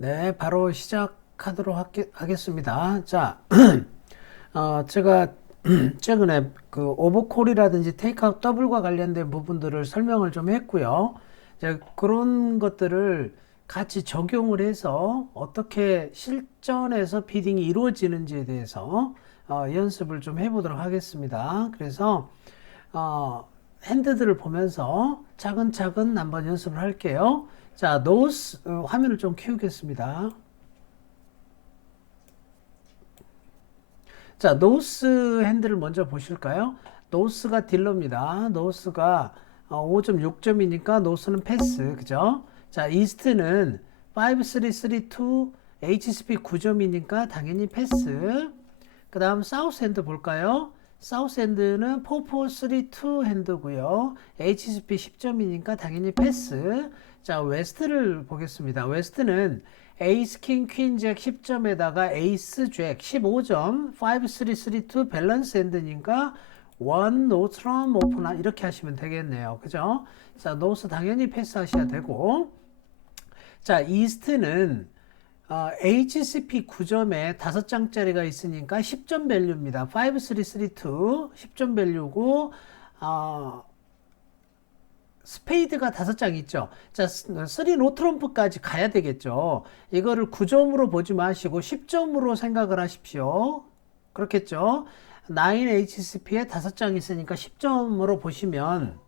네, 바로 시작하도록 하겠습니다. 자, 제가 최근에 그 오버콜이라든지 테이크아웃 더블과 관련된 부분들을 설명을 좀 했고요. 이제 그런 것들을 같이 적용을 해서 어떻게 실전에서 비딩이 이루어지는지에 대해서 연습을 좀 해보도록 하겠습니다. 그래서 핸드들을 보면서 차근차근 한번 연습을 할게요. 자, 노스 화면을 좀 키우겠습니다. 자, 노스 핸들을 먼저 보실까요? 노스가 딜러입니다. 노스가 5.6점이니까 노스는 패스, 그죠? 자, 이스트는 5.3.3.2 HSP 9점이니까 당연히 패스. 그 다음 사우스 핸드 볼까요? 사우스 핸드는 4.4.3.2 핸드고요. HSP 10점이니까 당연히 패스. 자, 웨스트를 보겠습니다. 웨스트는 에이스 킹 퀸 잭 10점에다가 에이스 잭 15점 5-3-3-2 밸런스 핸드니까 원 노트럼 오프나 이렇게 하시면 되겠네요. 그죠? 자, 노스 당연히 패스하셔야 되고, 자, 이스트는 HCP 9점에 5장짜리가 있으니까 10점 밸류입니다. 5-3-3-2 10점 밸류고, 스페이드가 5장 있죠. 자, 3 노트럼프까지 가야 되겠죠. 이거를 9점으로 보지 마시고 10점으로 생각을 하십시오. 그렇겠죠. 9HCP에 5장 있으니까 10점으로 보시면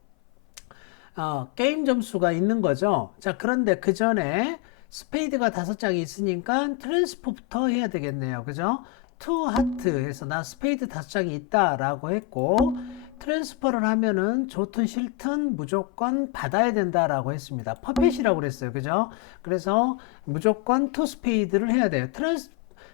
게임 점수가 있는 거죠. 자, 그런데 그 전에 스페이드가 5장이 있으니까 트랜스포부터 해야 되겠네요. 그죠? 투 하트에서 나 스페이드 5장이 있다라고 했고, 트랜스퍼를 하면은 좋든 싫든 무조건 받아야 된다라고 했습니다. 퍼펫이라고 그랬어요. 그죠? 그래서 무조건 투 스페이드를 해야 돼요.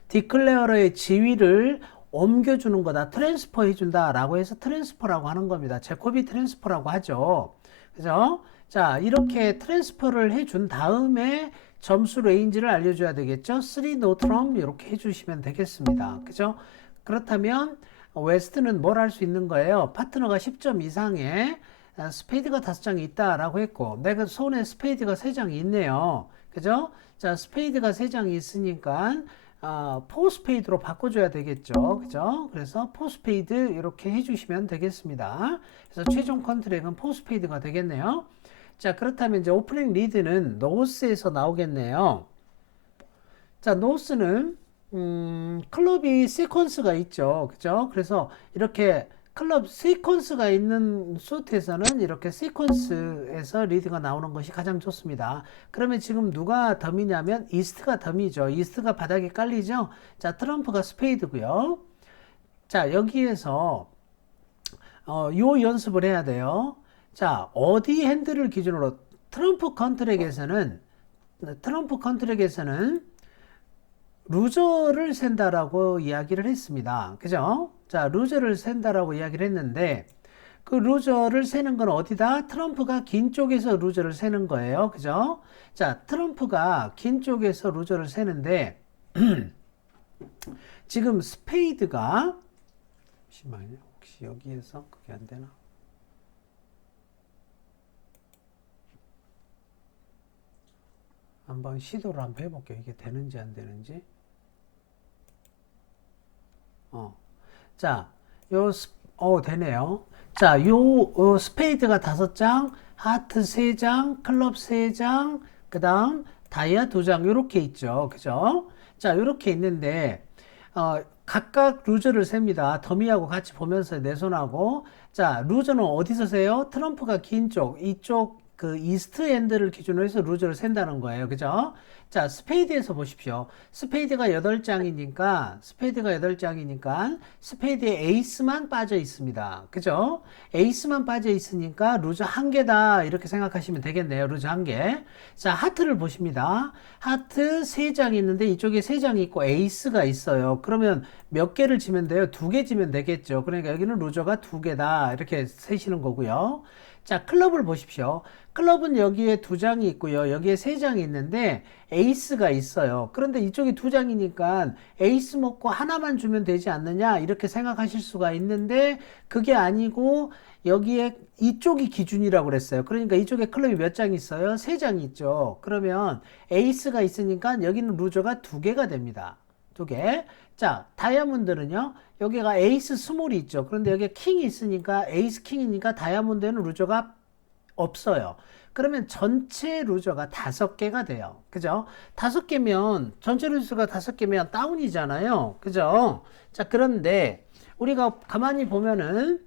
디클레어러의 지위를 옮겨주는 거다. 트랜스퍼 해준다라고 해서 트랜스퍼라고 하는 겁니다. 제코비 트랜스퍼라고 하죠. 그죠? 자, 이렇게 트랜스퍼를 해준 다음에 점수 레인지를 알려줘야 되겠죠. 3 노트럼 이렇게 해주시면 되겠습니다. 그죠? 그렇다면 웨스트는 뭘 할 수 있는 거예요? 파트너가 10점 이상의 스페이드가 5장이 있다라고 했고, 내가 손에 스페이드가 3장이 있네요. 그죠? 자, 스페이드가 3장이 있으니까 포스페이드로 바꿔줘야 되겠죠. 그죠? 그래서 포스페이드 이렇게 해주시면 되겠습니다. 그래서 최종 컨트랙은 포스페이드가 되겠네요. 자, 그렇다면 이제 오프닝 리드는 노스에서 나오겠네요. 자, 노스는 클럽이 시퀀스가 있죠. 그죠? 그래서 이렇게 클럽 시퀀스가 있는 수트에서는 이렇게 시퀀스에서 리드가 나오는 것이 가장 좋습니다. 그러면 지금 누가 덤이냐면 이스트가 덤이죠. 이스트가 바닥에 깔리죠. 자, 트럼프가 스페이드고요. 자, 여기에서 요 연습을 해야 돼요. 자, 어디 핸들을 기준으로 트럼프 컨트랙에서는 루저를 센다라고 이야기를 했습니다. 그죠? 자, 루저를 센다라고 이야기를 했는데, 그 루저를 세는 건 어디다? 트럼프가 긴 쪽에서 루저를 세는 거예요. 그죠? 자, 트럼프가 긴 쪽에서 루저를 세는데, 지금 스페이드가, 잠시만요. 혹시 여기에서 그게 안 되나? 한번 시도를 한번 해볼게요. 이게 되는지 안 되는지. 자, 되네요. 자, 스페이드가 5장, 하트 3장, 클럽 3장, 그 다음, 다이아 2장, 요렇게 있죠. 그죠? 자, 요렇게 있는데, 각각 루저를 셉니다. 더미하고 같이 보면서 내 손하고. 자, 루저는 어디서 세요? 트럼프가 긴 쪽, 이쪽, 그 이스트 엔드를 기준으로 해서 루저를 센다는 거예요. 그죠? 자, 스페이드에서 보십시오. 스페이드가 8장이니까 스페이드에 에이스만 빠져 있습니다. 그죠? 에이스만 빠져 있으니까 루저 1개다 이렇게 생각하시면 되겠네요. 루저 1개. 자, 하트를 보십니다. 하트 3장 있는데 이쪽에 3장이 있고 에이스가 있어요. 그러면 몇 개를 지면 돼요? 2개 지면 되겠죠. 그러니까 여기는 루저가 2개다 이렇게 세시는 거고요. 자, 클럽을 보십시오. 클럽은 여기에 2장이 있고요. 여기에 3장이 있는데 에이스가 있어요. 그런데 이쪽이 2장이니까 에이스 먹고 하나만 주면 되지 않느냐 이렇게 생각하실 수가 있는데 그게 아니고 여기에 이쪽이 기준이라고 그랬어요. 그러니까 이쪽에 클럽이 몇 장 있어요? 3장 있죠. 그러면 에이스가 있으니까 여기는 루저가 2개가 됩니다. 2개. 자, 다이아몬드는요. 여기가 에이스 스몰이 있죠. 그런데 여기에 킹이 있으니까 에이스 킹이니까 다이아몬드에는 루저가 없어요. 그러면 전체 루저가 5개가 돼요. 그죠? 5개면 전체 루저가 5개면 다운이잖아요. 그죠? 자, 그런데 우리가 가만히 보면은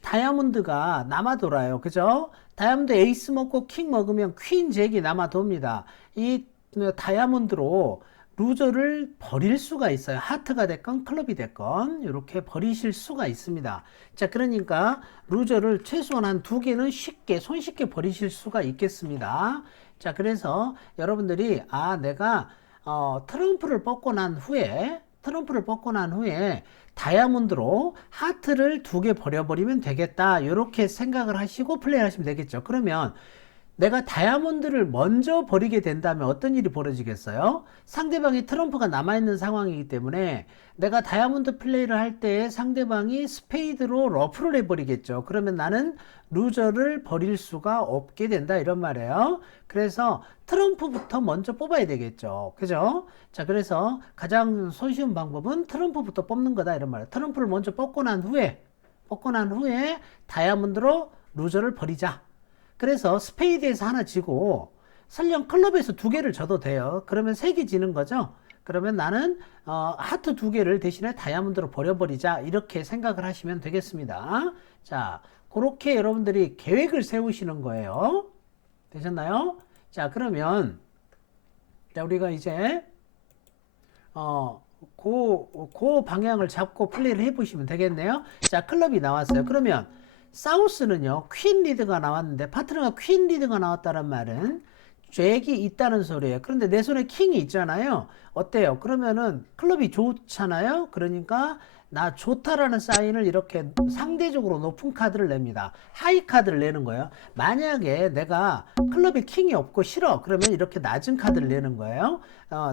다이아몬드가 남아 돌아요. 그죠? 다이아몬드 에이스 먹고 킹 먹으면 퀸 잭이 남아 돕니다. 이 다이아몬드로 루저를 버릴 수가 있어요. 하트가 됐건 클럽이 됐건 이렇게 버리실 수가 있습니다. 자, 그러니까 루저를 최소한 한 2개는 쉽게 손쉽게 버리실 수가 있겠습니다. 자, 그래서 여러분들이 내가 트럼프를 뽑고 난 후에 다이아몬드로 하트를 2개 버려버리면 되겠다. 이렇게 생각을 하시고 플레이 하시면 되겠죠. 그러면 내가 다이아몬드를 먼저 버리게 된다면 어떤 일이 벌어지겠어요? 상대방이 트럼프가 남아있는 상황이기 때문에 내가 다이아몬드 플레이를 할 때 상대방이 스페이드로 러프를 해버리겠죠. 그러면 나는 루저를 버릴 수가 없게 된다 이런 말이에요. 그래서 트럼프부터 먼저 뽑아야 되겠죠. 그죠? 자, 그래서 가장 손쉬운 방법은 트럼프부터 뽑는 거다 이런 말이에요. 트럼프를 먼저 뽑고 난 후에 다이아몬드로 루저를 버리자. 그래서 스페이드에서 하나 지고 설령 클럽에서 2개를 져도 돼요. 그러면 3개 지는 거죠. 그러면 나는 하트 2개를 대신에 다이아몬드로 버려버리자 이렇게 생각을 하시면 되겠습니다. 자, 그렇게 여러분들이 계획을 세우시는 거예요. 되셨나요? 자, 그러면 자, 우리가 이제 그 방향을 잡고 플레이를 해보시면 되겠네요. 자, 클럽이 나왔어요. 그러면 사우스는요, 퀸 리드가 나왔는데 파트너가 퀸 리드가 나왔다는 말은 잭이 있다는 소리예요. 그런데 내 손에 킹이 있잖아요. 어때요? 그러면은 클럽이 좋잖아요. 그러니까 나 좋다라는 사인을 이렇게 상대적으로 높은 카드를 냅니다. 하이 카드를 내는 거예요. 만약에 내가 클럽에 킹이 없고 싫어. 그러면 이렇게 낮은 카드를 내는 거예요.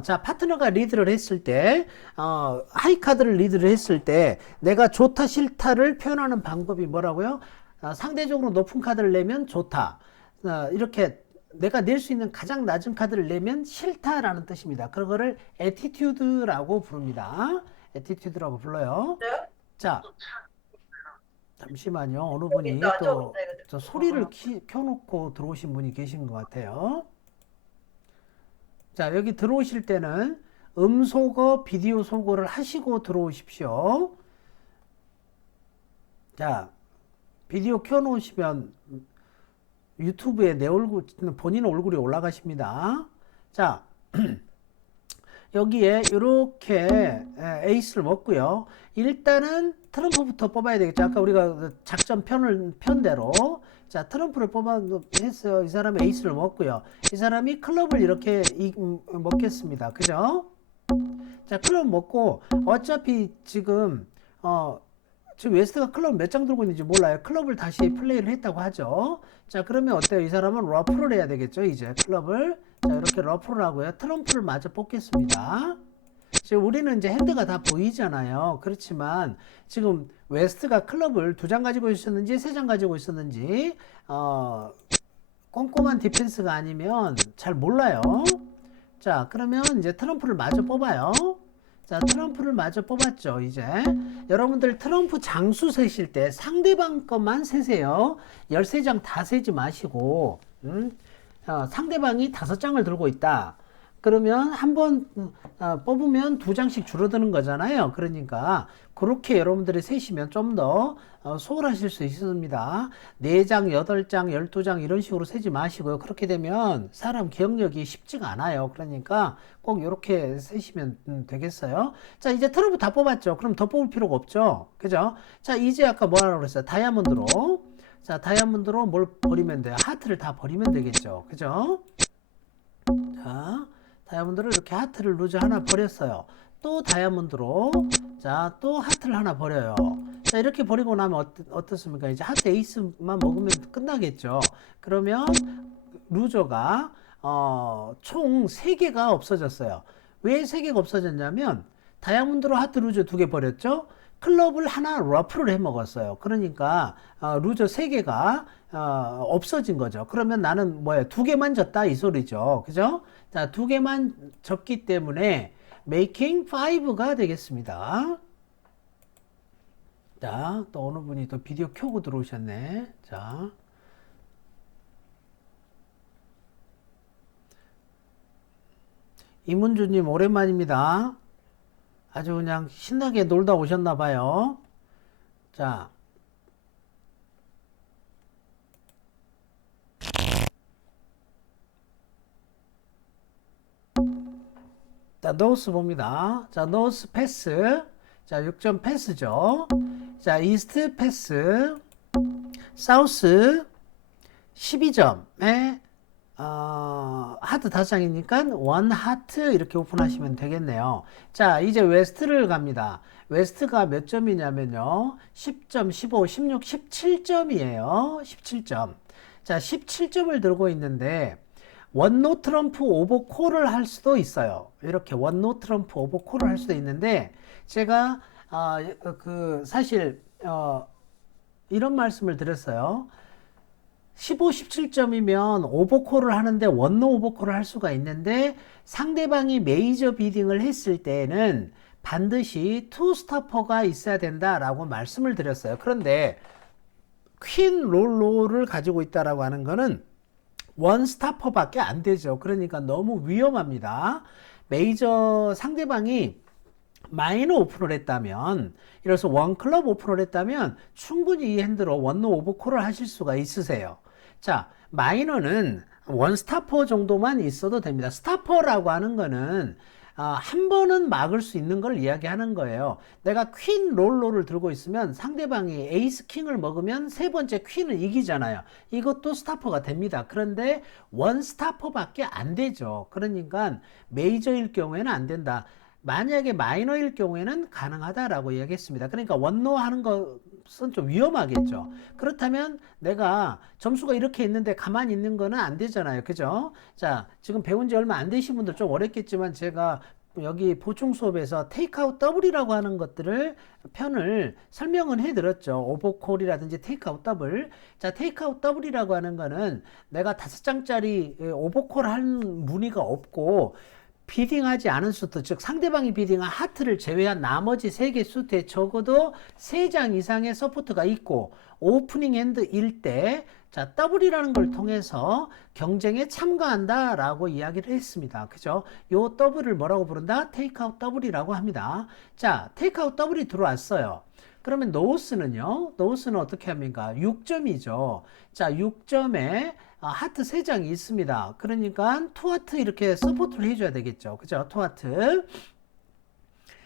자, 파트너가 리드를 했을 때, 하이 카드를 리드를 했을 때 내가 좋다 싫다를 표현하는 방법이 뭐라고요? 상대적으로 높은 카드를 내면 좋다. 이렇게 내가 낼 수 있는 가장 낮은 카드를 내면 싫다라는 뜻입니다. 그거를 에티튜드라고 부릅니다. 에티튜드라고 불러요. 자, 잠시만요. 어느 분이 또 저 소리를 켜놓고 들어오신 분이 계신 것 같아요. 자, 여기 들어오실 때는 음소거, 비디오 소거를 하시고 들어오십시오. 자, 비디오 켜놓으시면 유튜브에 내 얼굴, 본인 얼굴이 올라가십니다. 자, 여기에 이렇게 에이스를 먹고요. 일단은 트럼프부터 뽑아야 되겠죠. 아까 우리가 작전 편대로 자, 트럼프를 뽑았어요. 이 사람이 에이스를 먹고요. 이 사람이 클럽을 이렇게 먹겠습니다. 그죠? 자, 클럽 먹고 어차피 지금 웨스트가 클럽 몇 장 들고 있는지 몰라요. 클럽을 다시 플레이를 했다고 하죠. 자, 그러면 어때요? 이 사람은 러프를 해야 되겠죠. 이제 클럽을. 자, 이렇게 러프를 하고요. 트럼프를 마저 뽑겠습니다. 지금 우리는 이제 핸드가 다 보이잖아요. 그렇지만 지금 웨스트가 클럽을 2장 가지고 있었는지 3장 가지고 있었는지 꼼꼼한 디펜스가 아니면 잘 몰라요. 자, 그러면 이제 트럼프를 마저 뽑아요. 자, 트럼프를 마저 뽑았죠. 이제 여러분들 트럼프 장수 세실 때 상대방 것만 세세요. 13장 다 세지 마시고 상대방이 5장을 들고 있다. 그러면 한번 뽑으면 2장씩 줄어드는 거잖아요. 그러니까 그렇게 여러분들이 세시면 좀 더 수월하실 수 있습니다. 4장, 8장, 12장 이런 식으로 세지 마시고요. 그렇게 되면 사람 기억력이 쉽지가 않아요. 그러니까 꼭 이렇게 세시면 되겠어요. 자, 이제 트럼프 다 뽑았죠. 그럼 더 뽑을 필요가 없죠. 그죠? 자, 이제 아까 뭐 하라고 그랬어요? 다이아몬드로. 자, 다이아몬드로 뭘 버리면 돼요? 하트를 다 버리면 되겠죠. 그죠? 자, 다이아몬드로 이렇게 하트를 루즈 하나 버렸어요. 또 다이아몬드로 자, 또 하트를 하나 버려요. 자, 이렇게 버리고 나면 어떻습니까? 이제 하트 에이스만 먹으면 끝나겠죠. 그러면 루저가 총 3개가 없어졌어요. 왜 3개가 없어졌냐면 다이아몬드로 하트 루저 2개 버렸죠. 클럽을 하나 러프를 해 먹었어요. 그러니까 루저 3개가 없어진 거죠. 그러면 나는 뭐야? 2개만 졌다 이 소리죠. 그죠? 자, 2개만 졌기 때문에 making 5가 되겠습니다. 자, 또 어느 분이 또 비디오 켜고 들어오셨네. 자. 이문주님 오랜만입니다. 아주 그냥 신나게 놀다 오셨나 봐요. 자, 자, 노스 봅니다. 자, 노스 패스. 자, 6점 패스죠. 자, 이스트 패스. 사우스 12점에 하트 5장이니까 원 하트 이렇게 오픈하시면 되겠네요. 자, 이제 웨스트를 갑니다. 웨스트가 몇 점이냐면요. 10점, 15, 16, 17점이에요. 17점. 자, 17점을 들고 있는데 원노 트럼프 오버콜을 할 수도 있어요. 이렇게 원노 트럼프 오버콜을 할 수도 있는데 제가 사실 이런 말씀을 드렸어요. 15, 17점이면 오버콜을 하는데 원노 오버콜을 할 수가 있는데 상대방이 메이저 비딩을 했을 때는 반드시 투 스타퍼가 있어야 된다라고 말씀을 드렸어요. 그런데 퀸 롤로를 가지고 있다라고 하는 거는 원 스타퍼밖에 안 되죠. 그러니까 너무 위험합니다. 메이저 상대방이 마이너 오픈을 했다면, 이래서 원 클럽 오픈을 했다면 충분히 이 핸드로 원노 오버콜을 하실 수가 있으세요. 자, 마이너는 원 스타퍼 정도만 있어도 됩니다. 스타퍼라고 하는 거는 한 번은 막을 수 있는 걸 이야기하는 거예요. 내가 퀸 롤로를 들고 있으면 상대방이 에이스 킹을 먹으면 3번째 퀸을 이기잖아요. 이것도 스타퍼가 됩니다. 그런데 원 스타퍼밖에 안 되죠. 그러니까 메이저일 경우에는 안 된다. 만약에 마이너일 경우에는 가능하다라고 이야기했습니다. 그러니까 원노 하는 것은 좀 위험하겠죠. 그렇다면 내가 점수가 이렇게 있는데 가만히 있는 거는 안 되잖아요. 그죠? 자, 지금 배운 지 얼마 안 되신 분들 좀 어렵겠지만 제가 여기 보충 수업에서 테이크아웃 더블이라고 하는 것들을 편을 설명은 해드렸죠. 오버콜이라든지 테이크아웃 더블. 자, 테이크아웃 더블이라고 하는 거는 내가 5장짜리 오버콜 한 무늬가 없고 비딩하지 않은 수트, 즉 상대방이 비딩한 하트를 제외한 나머지 3개 수트에 적어도 3장 이상의 서포트가 있고 오프닝 핸드일 때 자, 더블이라는 걸 통해서 경쟁에 참가한다 라고 이야기를 했습니다. 그죠? 요 더블을 뭐라고 부른다? 테이크아웃 더블이라고 합니다. 자, 테이크아웃 더블이 들어왔어요. 그러면 노스는요? 노스는 어떻게 합니까? 6점이죠. 자, 6점에 하트 3장이 있습니다. 그러니까 투하트 이렇게 서포트를 해줘야 되겠죠. 그죠? 투하트.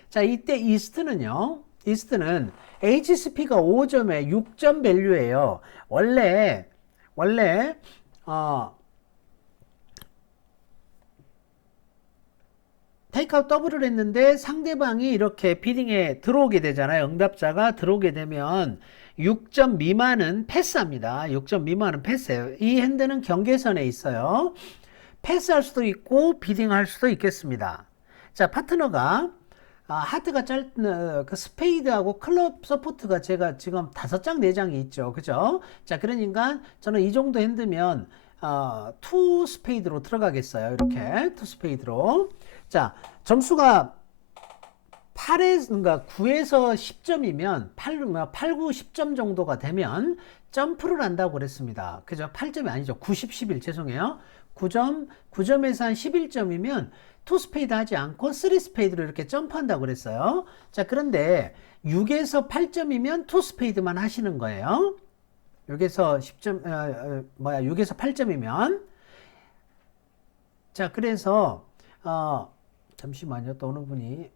자, 이때 이스트는요. 이스트는 HSP가 5점에 6점 밸류예요. 원래 테이크아웃 더블을 했는데 상대방이 이렇게 비딩에 들어오게 되잖아요. 응답자가 들어오게 되면 6점 미만은 패스합니다. 6점 미만은 패스해요. 이 핸드는 경계선에 있어요. 패스할 수도 있고 비딩할 수도 있겠습니다. 자, 파트너가 하트가 그 스페이드하고 클럽 서포트가 제가 지금 5장, 4장이 있죠. 그죠? 자, 그러니까 저는 이 정도 핸드면 투 스페이드로 들어가겠어요. 이렇게 투 스페이드로. 자, 점수가 그러니까 9에서 10점이면 8, 9, 10점 정도가 되면 점프를 한다고 그랬습니다. 그죠? 8점이 아니죠. 90, 11 죄송해요. 9점에서 한 11점이면 투 스페이드 하지 않고 3 스페이드로 이렇게 점프한다고 그랬어요. 자, 그런데 6에서 8점이면 투 스페이드만 하시는 거예요. 6에서 8점이면. 자, 그래서 잠시만요. 또 어느 분이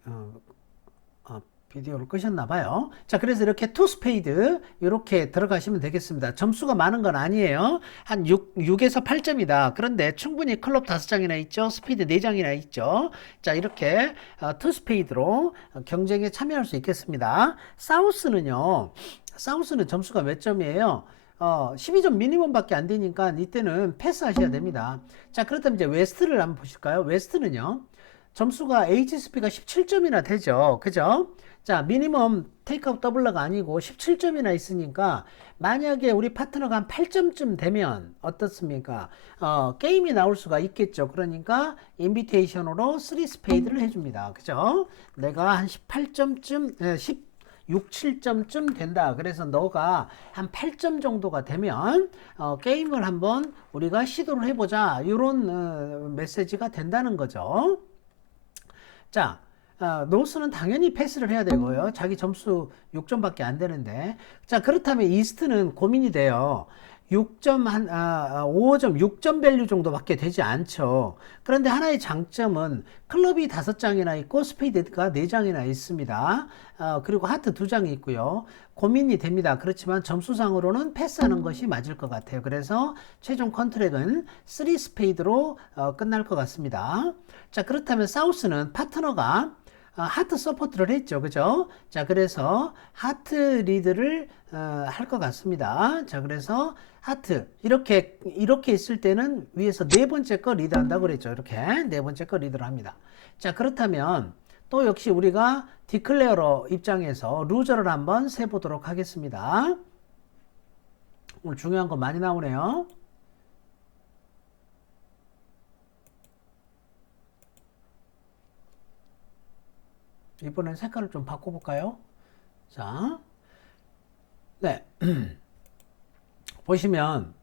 비디오를 끄셨나 봐요. 자, 그래서 이렇게 투 스페이드 이렇게 들어가시면 되겠습니다. 점수가 많은 건 아니에요. 한 6에서 8점이다. 그런데 충분히 클럽 5장이나 있죠. 스페이드 4장이나 있죠. 자, 이렇게 투 스페이드로 경쟁에 참여할 수 있겠습니다. 사우스는요. 사우스는 점수가 몇 점이에요? 12점 미니멈밖에 안 되니까 이때는 패스하셔야 됩니다. 자, 그렇다면 이제 웨스트를 한번 보실까요? 웨스트는요. 점수가 HSP가 17점이나 되죠. 그죠? 자, 미니멈 테이크아웃 더블러가 아니고 17점이나 있으니까 만약에 우리 파트너가 한 8점쯤 되면 어떻습니까? 게임이 나올 수가 있겠죠. 그러니까 인비테이션으로 3 스페이드를 해줍니다. 그죠? 내가 한 18점쯤, 16, 7점쯤 된다. 그래서 너가 한 8점 정도가 되면 게임을 한번 우리가 시도를 해보자. 이런 메시지가 된다는 거죠. 자, 노스는 당연히 패스를 해야 되고요. 자기 점수 6점밖에 안 되는데. 자, 그렇다면 이스트는 고민이 돼요. 6점 5점, 6점 밸류 정도밖에 되지 않죠. 그런데 하나의 장점은 클럽이 5장이나 있고 스페이드가 4장이나 있습니다. 그리고 하트 2장이 있고요. 고민이 됩니다. 그렇지만 점수상으로는 패스하는 것이 맞을 것 같아요. 그래서 최종 컨트랙은 3 스페이드로 끝날 것 같습니다. 자, 그렇다면 사우스는 파트너가 하트 서포트를 했죠. 그죠? 자, 그래서 하트 리드를 할 것 같습니다. 자, 그래서 하트 이렇게 있을 때는 위에서 네 번째 거 리드한다고 그랬죠. 이렇게 네 번째 거 리드를 합니다. 자, 그렇다면 또 역시 우리가 디클레어러 입장에서 루저를 한번 세보도록 하겠습니다. 오늘 중요한 거 많이 나오네요. 이번엔 색깔을 좀 바꿔볼까요? 자, 네. 보시면,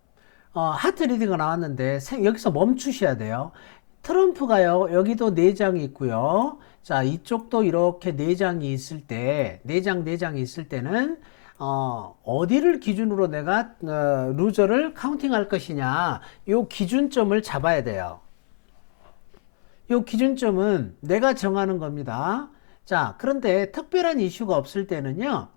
하트 리드가 나왔는데, 여기서 멈추셔야 돼요. 트럼프가요, 여기도 4장이 있고요. 자, 이쪽도 이렇게 4장이 있을 때, 4장이 있을 때는, 어디를 기준으로 내가, 루저를 카운팅 할 것이냐, 요 기준점을 잡아야 돼요. 요 기준점은 내가 정하는 겁니다. 자, 그런데 특별한 이슈가 없을 때는요,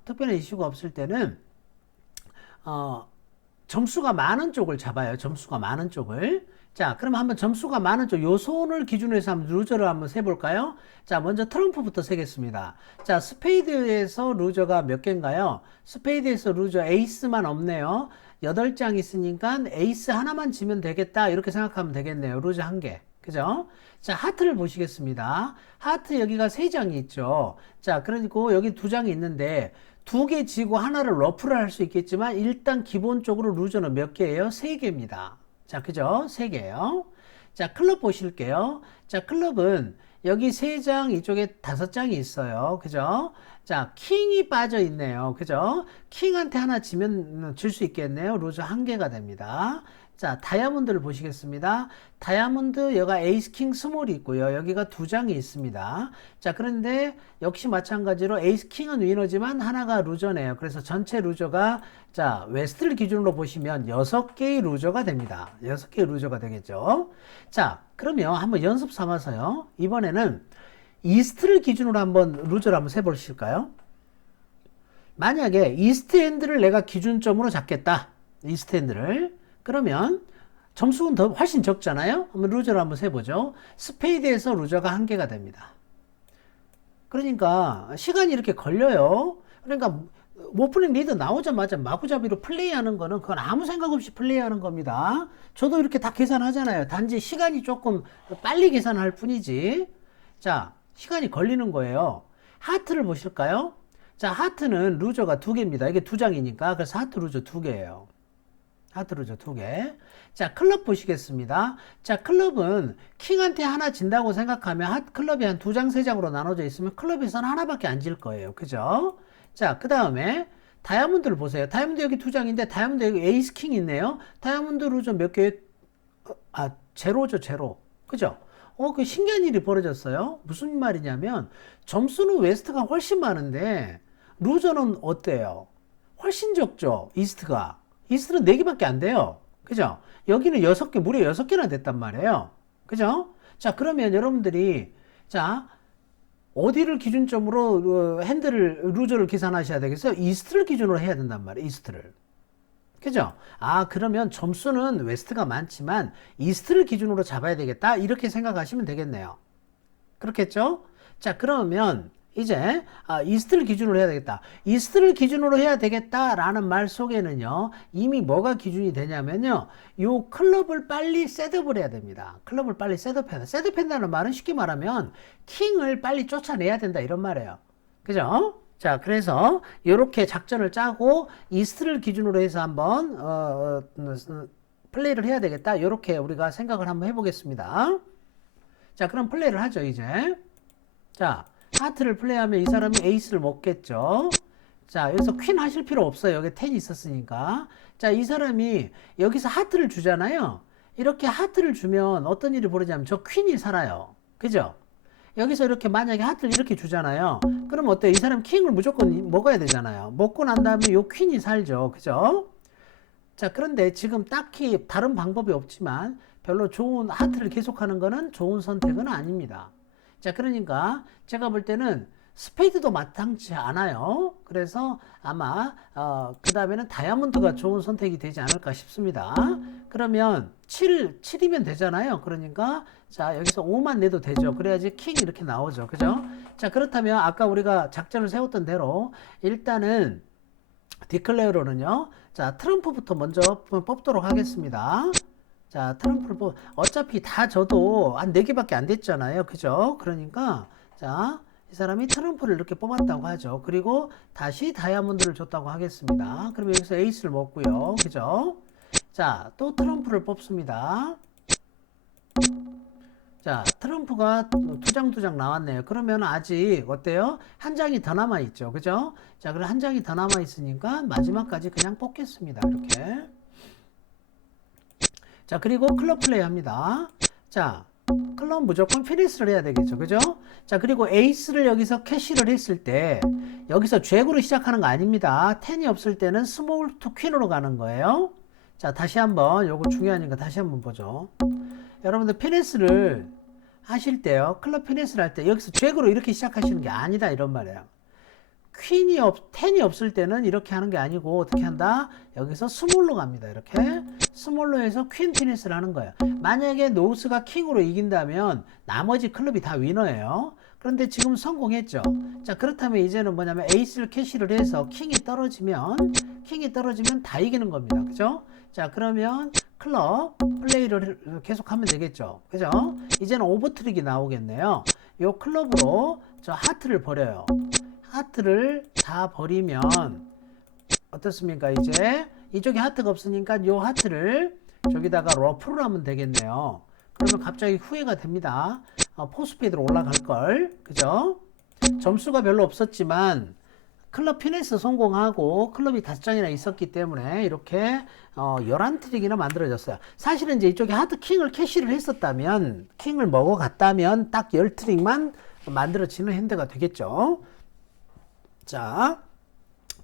점수가 많은 쪽을 잡아요. 점수가 많은 쪽을. 자, 그럼 한번 점수가 많은 쪽, 요 손을 기준으로 해서 한번 루저를 한번 세볼까요? 자, 먼저 트럼프부터 세겠습니다. 자, 스페이드에서 루저가 몇 개인가요? 스페이드에서 루저 에이스만 없네요. 8장 있으니까 에이스 하나만 지면 되겠다. 이렇게 생각하면 되겠네요. 루저 1개. 그죠? 자, 하트를 보시겠습니다. 하트 여기가 3장이 있죠. 자, 그리고 여기 2장이 있는데 2개 지고 하나를 러프를 할 수 있겠지만 일단 기본적으로 루저는 몇 개예요? 3개입니다. 자, 그죠? 3개예요. 자, 클럽 보실게요. 자, 클럽은 여기 3장, 이쪽에 5장이 있어요. 그죠? 자, 킹이 빠져 있네요. 그죠? 킹한테 하나 지면 줄 수 있겠네요. 루저 1개가 됩니다. 자, 다이아몬드를 보시겠습니다. 다이아몬드 여기가 에이스 킹 스몰이 있고요. 여기가 2장이 있습니다. 자, 그런데 역시 마찬가지로 에이스 킹은 위너지만 하나가 루저네요. 그래서 전체 루저가 자, 웨스트를 기준으로 보시면 6개의 루저가 됩니다. 6개의 루저가 되겠죠. 자, 그러면 한번 연습 삼아서요. 이번에는 이스트를 기준으로 한번 루저를 한번 세보실까요? 만약에 이스트 핸드를 내가 기준점으로 잡겠다. 이스트 핸드를. 그러면 점수는 더 훨씬 적잖아요. 한번 루저를 한번 세보죠. 스페이드에서 루저가 1개가 됩니다. 그러니까 시간이 이렇게 걸려요. 그러니까 오프닝 리드 나오자마자 마구잡이로 플레이하는 거는 그건 아무 생각 없이 플레이하는 겁니다. 저도 이렇게 다 계산하잖아요. 단지 시간이 조금 빨리 계산할 뿐이지. 자, 시간이 걸리는 거예요. 하트를 보실까요? 자, 하트는 루저가 2개입니다. 이게 2장이니까. 그래서 하트 루저 2개예요. 하트 루저 2개. 자, 클럽 보시겠습니다. 자, 클럽은 킹한테 하나 진다고 생각하면 클럽이 한 2장, 3장으로 나눠져 있으면 클럽에서는 하나밖에 안 질 거예요. 그죠? 자, 그 다음에 다이아몬드를 보세요. 다이아몬드 여기 2장인데 다이아몬드 여기 에이스 킹 있네요. 다이아몬드 루저 몇 개? 제로죠, 제로. 그죠? 그 신기한 일이 벌어졌어요. 무슨 말이냐면 점수는 웨스트가 훨씬 많은데 루저는 어때요? 훨씬 적죠. 이스트가. 이스트는 4개밖에 안 돼요. 그죠? 여기는 6개, 무려 6개나 됐단 말이에요. 그죠? 자, 그러면 여러분들이, 자, 어디를 기준점으로 루저를 계산하셔야 되겠어요? 이스트를 기준으로 해야 된단 말이에요. 이스트를. 그죠? 그러면 점수는 웨스트가 많지만 이스트를 기준으로 잡아야 되겠다. 이렇게 생각하시면 되겠네요. 그렇겠죠? 자, 그러면 이제 이스트를 기준으로 해야 되겠다. 이스트를 기준으로 해야 되겠다라는 말 속에는요. 이미 뭐가 기준이 되냐면요. 요 클럽을 빨리 셋업을 해야 됩니다. 클럽을 빨리 셋업해야 돼. 셋업한다는 말은 쉽게 말하면 킹을 빨리 쫓아내야 된다 이런 말이에요. 그죠? 자, 그래서 이렇게 작전을 짜고 이스트를 기준으로 해서 한번 플레이를 해야 되겠다. 이렇게 우리가 생각을 한번 해보겠습니다. 자, 그럼 플레이를 하죠, 이제. 자, 하트를 플레이하면 이 사람이 에이스를 먹겠죠. 자, 여기서 퀸 하실 필요 없어요. 여기 10이 있었으니까. 자, 이 사람이 여기서 하트를 주잖아요. 이렇게 하트를 주면 어떤 일이 벌어지냐면 저 퀸이 살아요. 그죠? 여기서 이렇게 만약에 하트를 이렇게 주잖아요. 그럼 어때요? 이 사람 킹을 무조건 먹어야 되잖아요. 먹고 난 다음에 요 퀸이 살죠. 그죠? 자, 그런데 지금 딱히 다른 방법이 없지만 별로 좋은 하트를 계속하는 거는 좋은 선택은 아닙니다. 자, 그러니까 제가 볼 때는 스페이드도 마땅치 않아요. 그래서 아마 그 다음에는 다이아몬드가 좋은 선택이 되지 않을까 싶습니다. 그러면 7이면 되잖아요. 그러니까 자, 여기서 5만 내도 되죠. 그래야지 킹 이렇게 나오죠. 그죠? 자, 그렇다면 아까 우리가 작전을 세웠던 대로 일단은 디클레어로는요. 자, 트럼프부터 먼저 뽑도록 하겠습니다. 자, 트럼프를 어차피 다 저도 한 4개밖에 안 됐잖아요. 그죠? 그러니까 자, 이 사람이 트럼프를 이렇게 뽑았다고 하죠. 그리고 다시 다이아몬드를 줬다고 하겠습니다. 그럼 여기서 에이스를 먹고요. 그죠? 자, 또 트럼프를 뽑습니다. 자, 트럼프가 두 장 나왔네요. 그러면 아직 어때요? 한 장이 더 남아 있죠. 그죠? 자, 그럼 한 장이 더 남아 있으니까 마지막까지 그냥 뽑겠습니다. 이렇게. 자, 그리고 클럽 플레이 합니다. 자, 클럽 무조건 피니스를 해야 되겠죠. 그죠? 자, 그리고 에이스를 여기서 캐시를 했을 때 여기서 잭으로 시작하는 거 아닙니다. 10이 없을 때는 스몰 투 퀸으로 가는 거예요. 자, 다시 한번 요거 중요하니까 다시 한번 보죠. 여러분들 피네스를 하실 때요. 클럽 피네스를 할 때 여기서 잭으로 이렇게 시작하시는 게 아니다 이런 말이에요. 퀸이 10이 없을 때는 이렇게 하는 게 아니고 어떻게 한다? 여기서 스몰로 갑니다. 이렇게 스몰로 해서 퀸 피니스를 하는 거예요. 만약에 노스가 킹으로 이긴다면 나머지 클럽이 다 위너예요. 그런데 지금 성공했죠. 자, 그렇다면 이제는 뭐냐면 에이스를 캐시를 해서 킹이 떨어지면 다 이기는 겁니다. 그죠? 자, 그러면 클럽 플레이를 계속하면 되겠죠. 그죠? 이제는 오버트릭이 나오겠네요. 요 클럽으로 저 하트를 버려요. 하트를 다 버리면 어떻습니까? 이제 이쪽에 하트가 없으니까 요 하트를 저기다가 러프를 하면 되겠네요. 그러면 갑자기 후회가 됩니다. 포스페이드로 올라갈 걸. 그죠? 점수가 별로 없었지만 클럽 피네스 성공하고 클럽이 5장이나 있었기 때문에 이렇게 11트릭이나 만들어졌어요. 사실은 이제 이쪽에 하트 킹을 캐시를 했었다면 킹을 먹어갔다면 딱 10트릭만 만들어지는 핸드가 되겠죠. 자,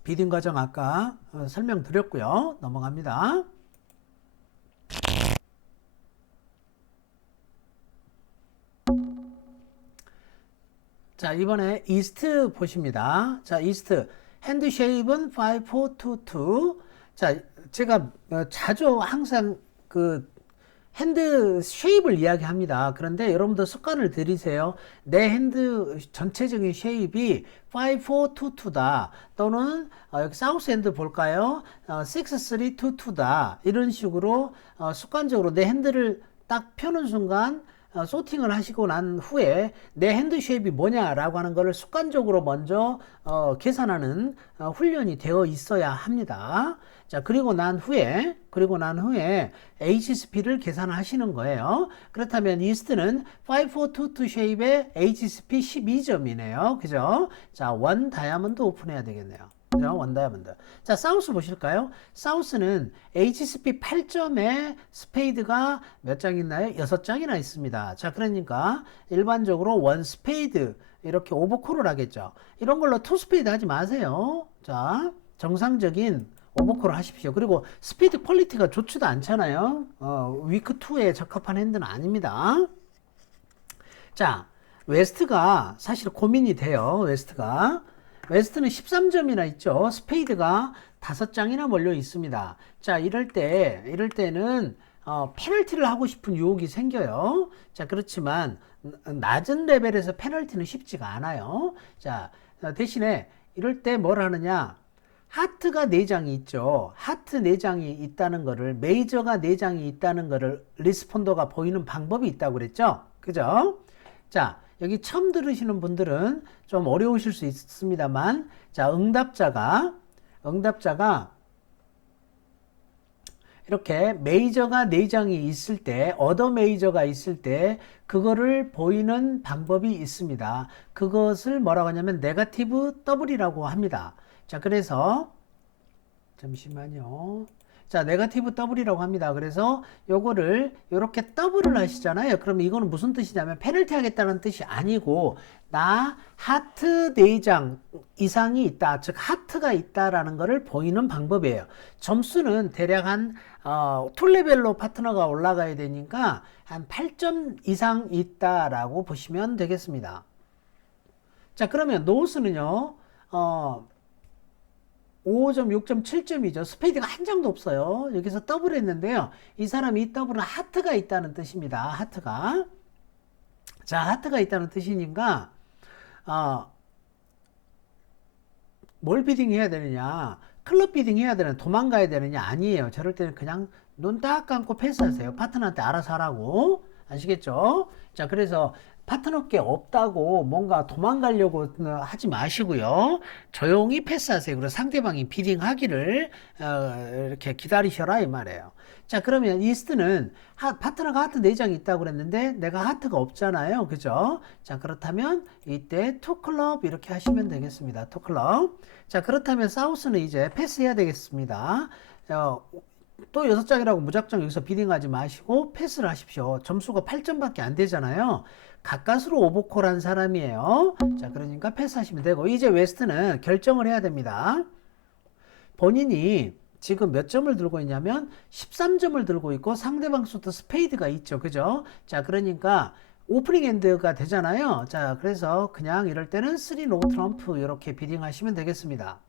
비딩 과정 아까 설명드렸고요. 넘어갑니다. 자, 이번에 이스트 보십니다. 자, 이스트 핸드 쉐입은 5, 4, 2, 2. 자, 제가 자주 항상 그 핸드 쉐입을 이야기합니다. 그런데 여러분들 습관을 들이세요. 내 핸드 전체적인 쉐입이 5, 4, 2, 2다. 또는 여기 사우스 핸드 볼까요? 6, 3, 2, 2다. 이런 식으로 습관적으로 내 핸드를 딱 펴는 순간 소팅을 하시고 난 후에 내 핸드 쉐입이 뭐냐라고 하는 것을 습관적으로 먼저 계산하는 훈련이 되어 있어야 합니다. 자, 그리고 난 후에 HSP를 계산하시는 거예요. 그렇다면 이스트는 5422 쉐입의 HSP 12점이네요. 그죠? 자, 원 다이아몬드 오픈해야 되겠네요. 그죠? 원 다이아몬드. 자, 사우스 보실까요? 사우스는 HSP 8점에 스페이드가 몇 장 있나요? 6장이나 있습니다. 자, 그러니까 일반적으로 원 스페이드 이렇게 오버콜을 하겠죠. 이런 걸로 투 스페이드 하지 마세요. 자, 정상적인 오버콜을 하십시오. 그리고 스피드 퀄리티가 좋지도 않잖아요. 위크2에 적합한 핸드는 아닙니다. 자, 웨스트가 사실 고민이 돼요. 웨스트는 13점이나 있죠. 스페이드가 5장이나 몰려 있습니다. 자, 이럴 때는 페널티를 하고 싶은 유혹이 생겨요. 자, 그렇지만 낮은 레벨에서 페널티는 쉽지가 않아요. 자, 대신에 이럴 때 뭘 하느냐? 하트가 4장이 있죠. 하트 4장이 있다는 거를, 메이저가 4장이 있다는 거를 리스폰더가 보이는 방법이 있다고 그랬죠. 그죠? 자, 여기 처음 들으시는 분들은 좀 어려우실 수 있습니다만, 자, 응답자가 이렇게 메이저가 4장이 있을 때, 어더 메이저가 있을 때 그거를 보이는 방법이 있습니다. 그것을 뭐라고 하냐면 네거티브 더블이라고 합니다. 자, 그래서 잠시만요. 자, 네거티브 더블이라고 합니다. 그래서 요거를 이렇게 더블을 하시잖아요. 그럼 이거는 무슨 뜻이냐면 페널티 하겠다는 뜻이 아니고 나 하트 4장 이상이 있다. 즉 하트가 있다라는 것을 보이는 방법이에요. 점수는 대략 한 툴레벨로 파트너가 올라가야 되니까 한 8점 이상 있다라고 보시면 되겠습니다. 자, 그러면 노스는요. 5점, 6점, 7점이죠. 스페이드가 한 장도 없어요. 여기서 더블 했는데요. 이 사람이 이 더블은 하트가 있다는 뜻입니다. 하트가. 자, 하트가 있다는 뜻이니까, 뭘 비딩 해야 되느냐. 클럽 비딩 해야 되느냐. 도망가야 되느냐. 아니에요. 저럴 때는 그냥 눈 딱 감고 패스하세요. 파트너한테 알아서 하라고. 아시겠죠? 자, 그래서 파트너께 없다고 뭔가 도망가려고 하지 마시고요. 조용히 패스하세요. 그리고 상대방이 비딩하기를 이렇게 기다리셔라 이 말이에요. 자, 그러면 이스트는 파트너가 하트 4장이 있다고 그랬는데 내가 하트가 없잖아요. 그죠? 자, 그렇다면 이때 투클럽 이렇게 하시면 되겠습니다. 투클럽. 자, 그렇다면 사우스는 이제 패스해야 되겠습니다. 또 6장이라고 무작정 여기서 비딩하지 마시고 패스를 하십시오. 점수가 8점밖에 안 되잖아요. 가까스로 오버콜한 사람이에요. 자, 그러니까 패스하시면 되고 이제 웨스트는 결정을 해야 됩니다. 본인이 지금 몇 점을 들고 있냐면 13점을 들고 있고 상대방 수도 스페이드가 있죠. 그죠? 자, 그러니까 오프닝 엔드가 되잖아요. 자, 그래서 그냥 이럴 때는 3 노 트럼프 이렇게 비딩 하시면 되겠습니다.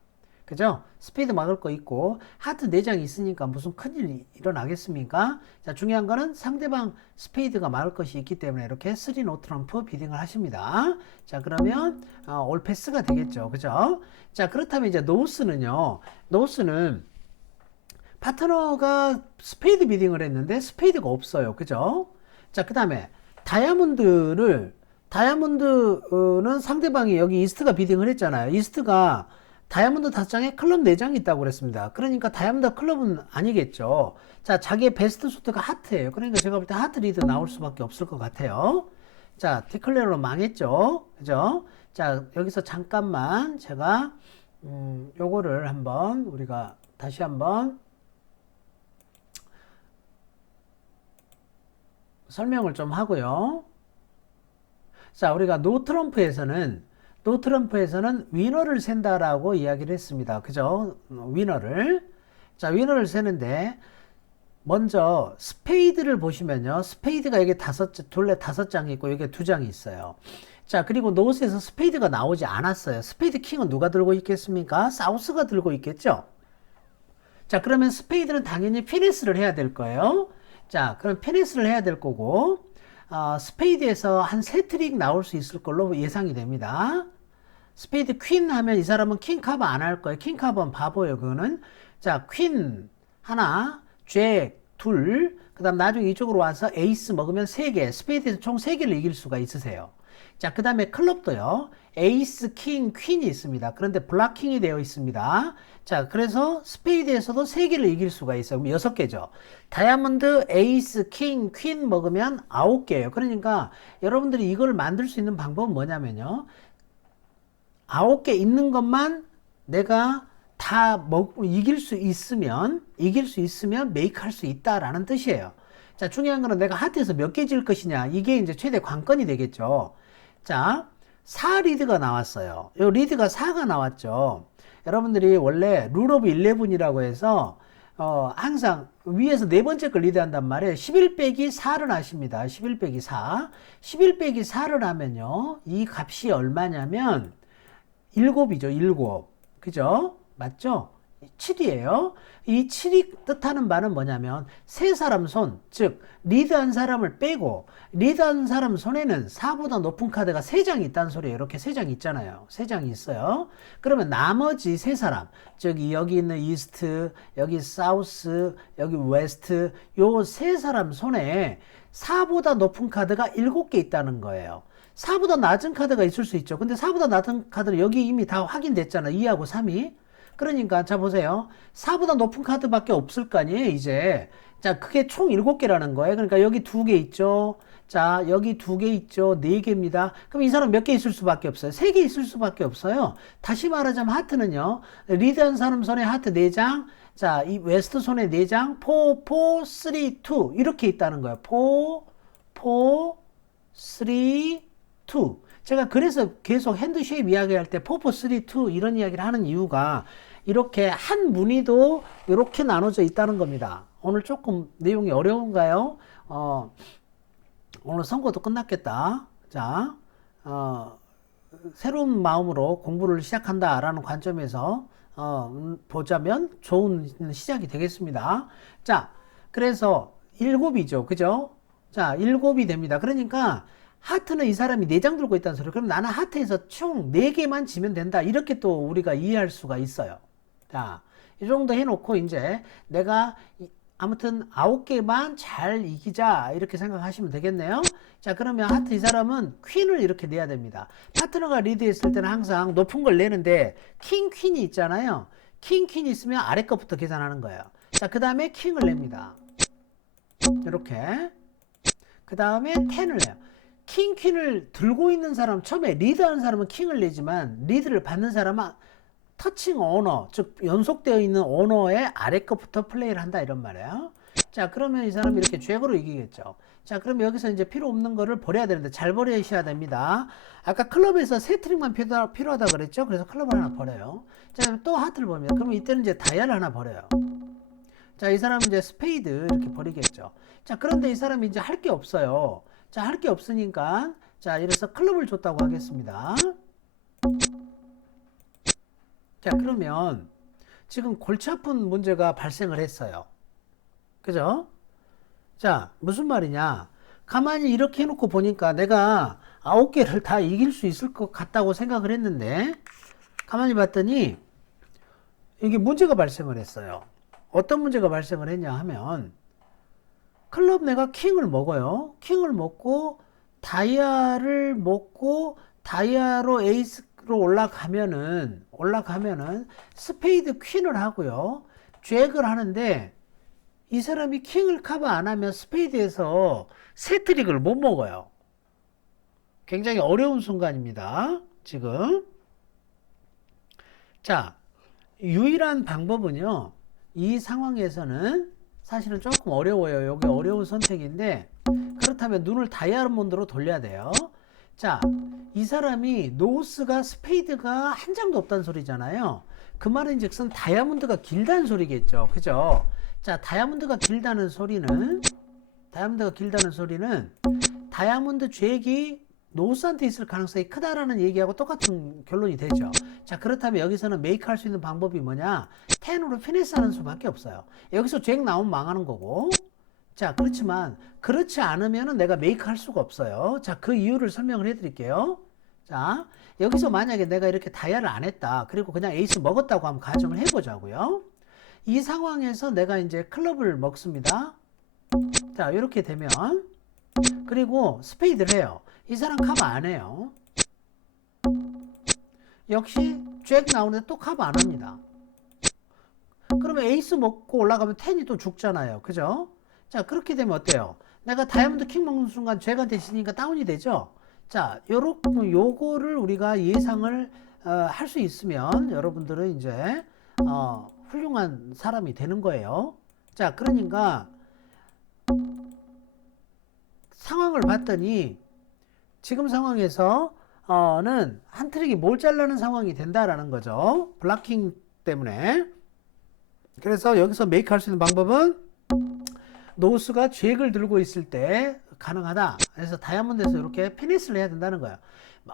그죠? 스페이드 막을 거 있고 하트 4장이 있으니까 무슨 큰일이 일어나겠습니까? 자, 중요한 거는 상대방 스페이드가 막을 것이 있기 때문에 이렇게 3 노 트럼프 비딩을 하십니다. 자, 그러면 올 패스가 되겠죠. 그죠? 자, 그렇다면 이제 노스는 파트너가 스페이드 비딩을 했는데 스페이드가 없어요. 그죠? 자, 그 다음에 다이아몬드는 상대방이 여기 이스트가 비딩을 했잖아요. 이스트가 다이아몬드 5장에 클럽 4장이 있다고 그랬습니다. 그러니까 다이아몬드 클럽은 아니겠죠. 자, 자기의 베스트 수트가 하트예요. 그러니까 제가 볼 때 하트 리드 나올 수밖에 없을 것 같아요. 자, 디클레어로 망했죠. 그죠? 자, 여기서 잠깐만 제가 요거를 한번 우리가 다시 한번 설명을 좀 하고요. 자, 우리가 노 트럼프에서는 위너를 센다라고 이야기를 했습니다. 그죠? 위너를. 자, 위너를 세는데, 먼저 스페이드를 보시면요. 스페이드가 여기 둘레 5장이 있고, 여기 2장이 있어요. 자, 그리고 노스에서 스페이드가 나오지 않았어요. 스페이드 킹은 누가 들고 있겠습니까? 사우스가 들고 있겠죠? 자, 그러면 스페이드는 당연히 피니스를 해야 될 거예요. 자, 그럼 피니스를 해야 될 거고, 스페이드에서 한 3트릭 나올 수 있을 걸로 예상이 됩니다. 스페이드 퀸 하면 이 사람은 킹 커버 안 할 거예요. 킹 커버는 바보예요, 그거는. 자, 퀸 하나, 잭 둘, 그 다음 나중에 이쪽으로 와서 에이스 먹으면 3개, 스페이드에서 총 3개를 이길 수가 있으세요. 자, 그 다음에 클럽도요. 에이스, 킹, 퀸이 있습니다. 그런데 블락킹이 되어 있습니다. 자, 그래서 스페이드에서도 3개를 이길 수가 있어요. 그럼 6개죠. 다이아몬드, 에이스, 킹, 퀸 먹으면 9개예요. 그러니까 여러분들이 이걸 만들 수 있는 방법은 뭐냐면요. 9개 있는 것만 내가 다 이길 수 있으면 메이크 할 수 있다라는 뜻이에요. 자, 중요한 거는 내가 하트에서 몇 개 질 것이냐. 이게 이제 최대 관건이 되겠죠. 자, 4 리드가 나왔어요. 요 리드가 4가 나왔죠. 여러분들이 원래 룰 오브 11이라고 해서 항상 위에서 네 번째 걸 리드한단 말이에요. 11 빼기 4를 하십니다. 11 빼기 4. 11 빼기 4를 하면요. 이 값이 얼마냐면 7이죠. 7. 그죠? 맞죠? 7이에요. 이 7이 뜻하는 바는 뭐냐면 세 사람 손, 즉 리드한 사람을 빼고 리드한 사람 손에는 4보다 높은 카드가 3장이 있다는 소리예요. 이렇게 3장이 있잖아요. 3장이 있어요. 그러면 나머지 세 사람, 즉 여기 있는 이스트, 여기 사우스, 여기 웨스트 요 세 사람 손에 4보다 높은 카드가 7개 있다는 거예요. 4보다 낮은 카드가 있을 수 있죠. 근데 4보다 낮은 카드는 여기 이미 다 확인됐잖아. 2하고 3이. 그러니까 자 보세요. 4보다 높은 카드밖에 없을 거 아니에요, 이제. 자, 그게 총 7개라는 거예요. 그러니까 여기 2개 있죠. 자, 여기 2개 있죠. 4개입니다. 그럼 이 사람 몇 개 있을 수밖에 없어요? 3개 있을 수밖에 없어요. 다시 말하자면 하트는요. 리드한 사람 손에 하트 4장, 자, 이 웨스트 손에 4장, 4, 4, 3, 2 이렇게 있다는 거예요. 4, 4, 3, 2. 제가 그래서 계속 핸드 쉐입 이야기할 때 4, 4, 3, 2 이런 이야기를 하는 이유가 이렇게 한 무늬도 이렇게 나눠져 있다는 겁니다. 오늘 조금 내용이 어려운가요? 오늘 선거도 끝났겠다. 자, 새로운 마음으로 공부를 시작한다라는 관점에서 보자면 좋은 시작이 되겠습니다. 자, 그래서 7이죠. 그죠? 자, 7이 됩니다. 그러니까 하트는 이 사람이 4장 들고 있다는 소리. 그럼 나는 하트에서 총 4개만 지면 된다. 이렇게 또 우리가 이해할 수가 있어요. 자, 이 정도 해놓고 이제 내가 아무튼 9개만 잘 이기자 이렇게 생각하시면 되겠네요. 자, 그러면 하트 이 사람은 퀸을 이렇게 내야 됩니다. 파트너가 리드했을 때는 항상 높은 걸 내는데 킹, 퀸이 있잖아요. 킹, 퀸이 있으면 아래 것부터 계산하는 거예요. 자, 그 다음에 킹을 냅니다. 이렇게. 그 다음에 10을 내요. 킹, 퀸을 들고 있는 사람, 처음에 리드하는 사람은 킹을 내지만 리드를 받는 사람은 터칭 오너, 즉 연속되어 있는 오너의 아래 것부터 플레이를 한다 이런 말이에요. 자, 그러면 이 사람이 이렇게 잭으로 이기겠죠. 자, 그럼 여기서 이제 필요 없는 거를 버려야 되는데 잘 버리셔야 됩니다. 아까 클럽에서 세 트릭만 필요하다 그랬죠. 그래서 클럽을 하나 버려요. 자, 또 하트를 버립니다. 그러면 이때는 이제 다이아를 하나 버려요. 자, 이 사람은 이제 스페이드 이렇게 버리겠죠. 자, 그런데 이 사람이 이제 할 게 없어요. 자, 할 게 없으니까 자, 이래서 클럽을 줬다고 하겠습니다. 자, 그러면 지금 골치 아픈 문제가 발생을 했어요. 그죠? 자, 무슨 말이냐? 가만히 이렇게 해놓고 보니까 내가 9개를 다 이길 수 있을 것 같다고 생각을 했는데 가만히 봤더니 이게 문제가 발생을 했어요. 어떤 문제가 발생을 했냐 하면 클럽 내가 킹을 먹어요. 킹을 먹고 다이아를 먹고 다이아로 에이스로 올라가면은 스페이드 퀸을 하고요. 잭을 하는데 이 사람이 킹을 커버 안 하면 스페이드에서 세 트릭을 못 먹어요. 굉장히 어려운 순간입니다. 지금. 자, 유일한 방법은요. 이 상황에서는 사실은 조금 어려워요. 여기 어려운 선택인데 그렇다면 눈을 다이아몬드로 돌려야 돼요. 자, 이 사람이 노스가 스페이드가 한 장도 없다는 소리잖아요. 그 말은 즉슨 다이아몬드가 길다는 소리겠죠. 그죠? 자, 다이아몬드가 길다는 소리는 다이아몬드 잭이 노스한테 있을 가능성이 크다라는 얘기하고 똑같은 결론이 되죠. 자, 그렇다면 여기서는 메이크 할 수 있는 방법이 뭐냐? 10으로 피니스 하는 수밖에 없어요. 여기서 잭 나오면 망하는 거고. 자, 그렇지만 그렇지 않으면 내가 메이크 할 수가 없어요. 자, 그 이유를 설명을 해 드릴게요. 자, 여기서 만약에 내가 이렇게 다이아를 안 했다. 그리고 그냥 에이스 먹었다고 한번 가정을 해보자고요. 이 상황에서 내가 이제 클럽을 먹습니다. 자, 이렇게 되면 그리고 스페이드를 해요. 이 사람 커버 안 해요. 역시 잭 나오는데 또 커버 안 합니다. 그러면 에이스 먹고 올라가면 10이 또 죽잖아요. 그죠? 자, 그렇게 되면 어때요? 내가 다이아몬드 킹 먹는 순간 잭한테 지니까 다운이 되죠? 자, 요거를 우리가 예상을 할 수 있으면 여러분들은 이제 훌륭한 사람이 되는 거예요. 자, 그러니까 상황을 봤더니 지금 상황에서는 한 트릭이 몰잘라는 상황이 된다라는 거죠. 블락킹 때문에. 그래서 여기서 메이크 할 수 있는 방법은 노스가 잭을 들고 있을 때 가능하다. 그래서 다이아몬드에서 이렇게 피니스를 해야 된다는 거예요.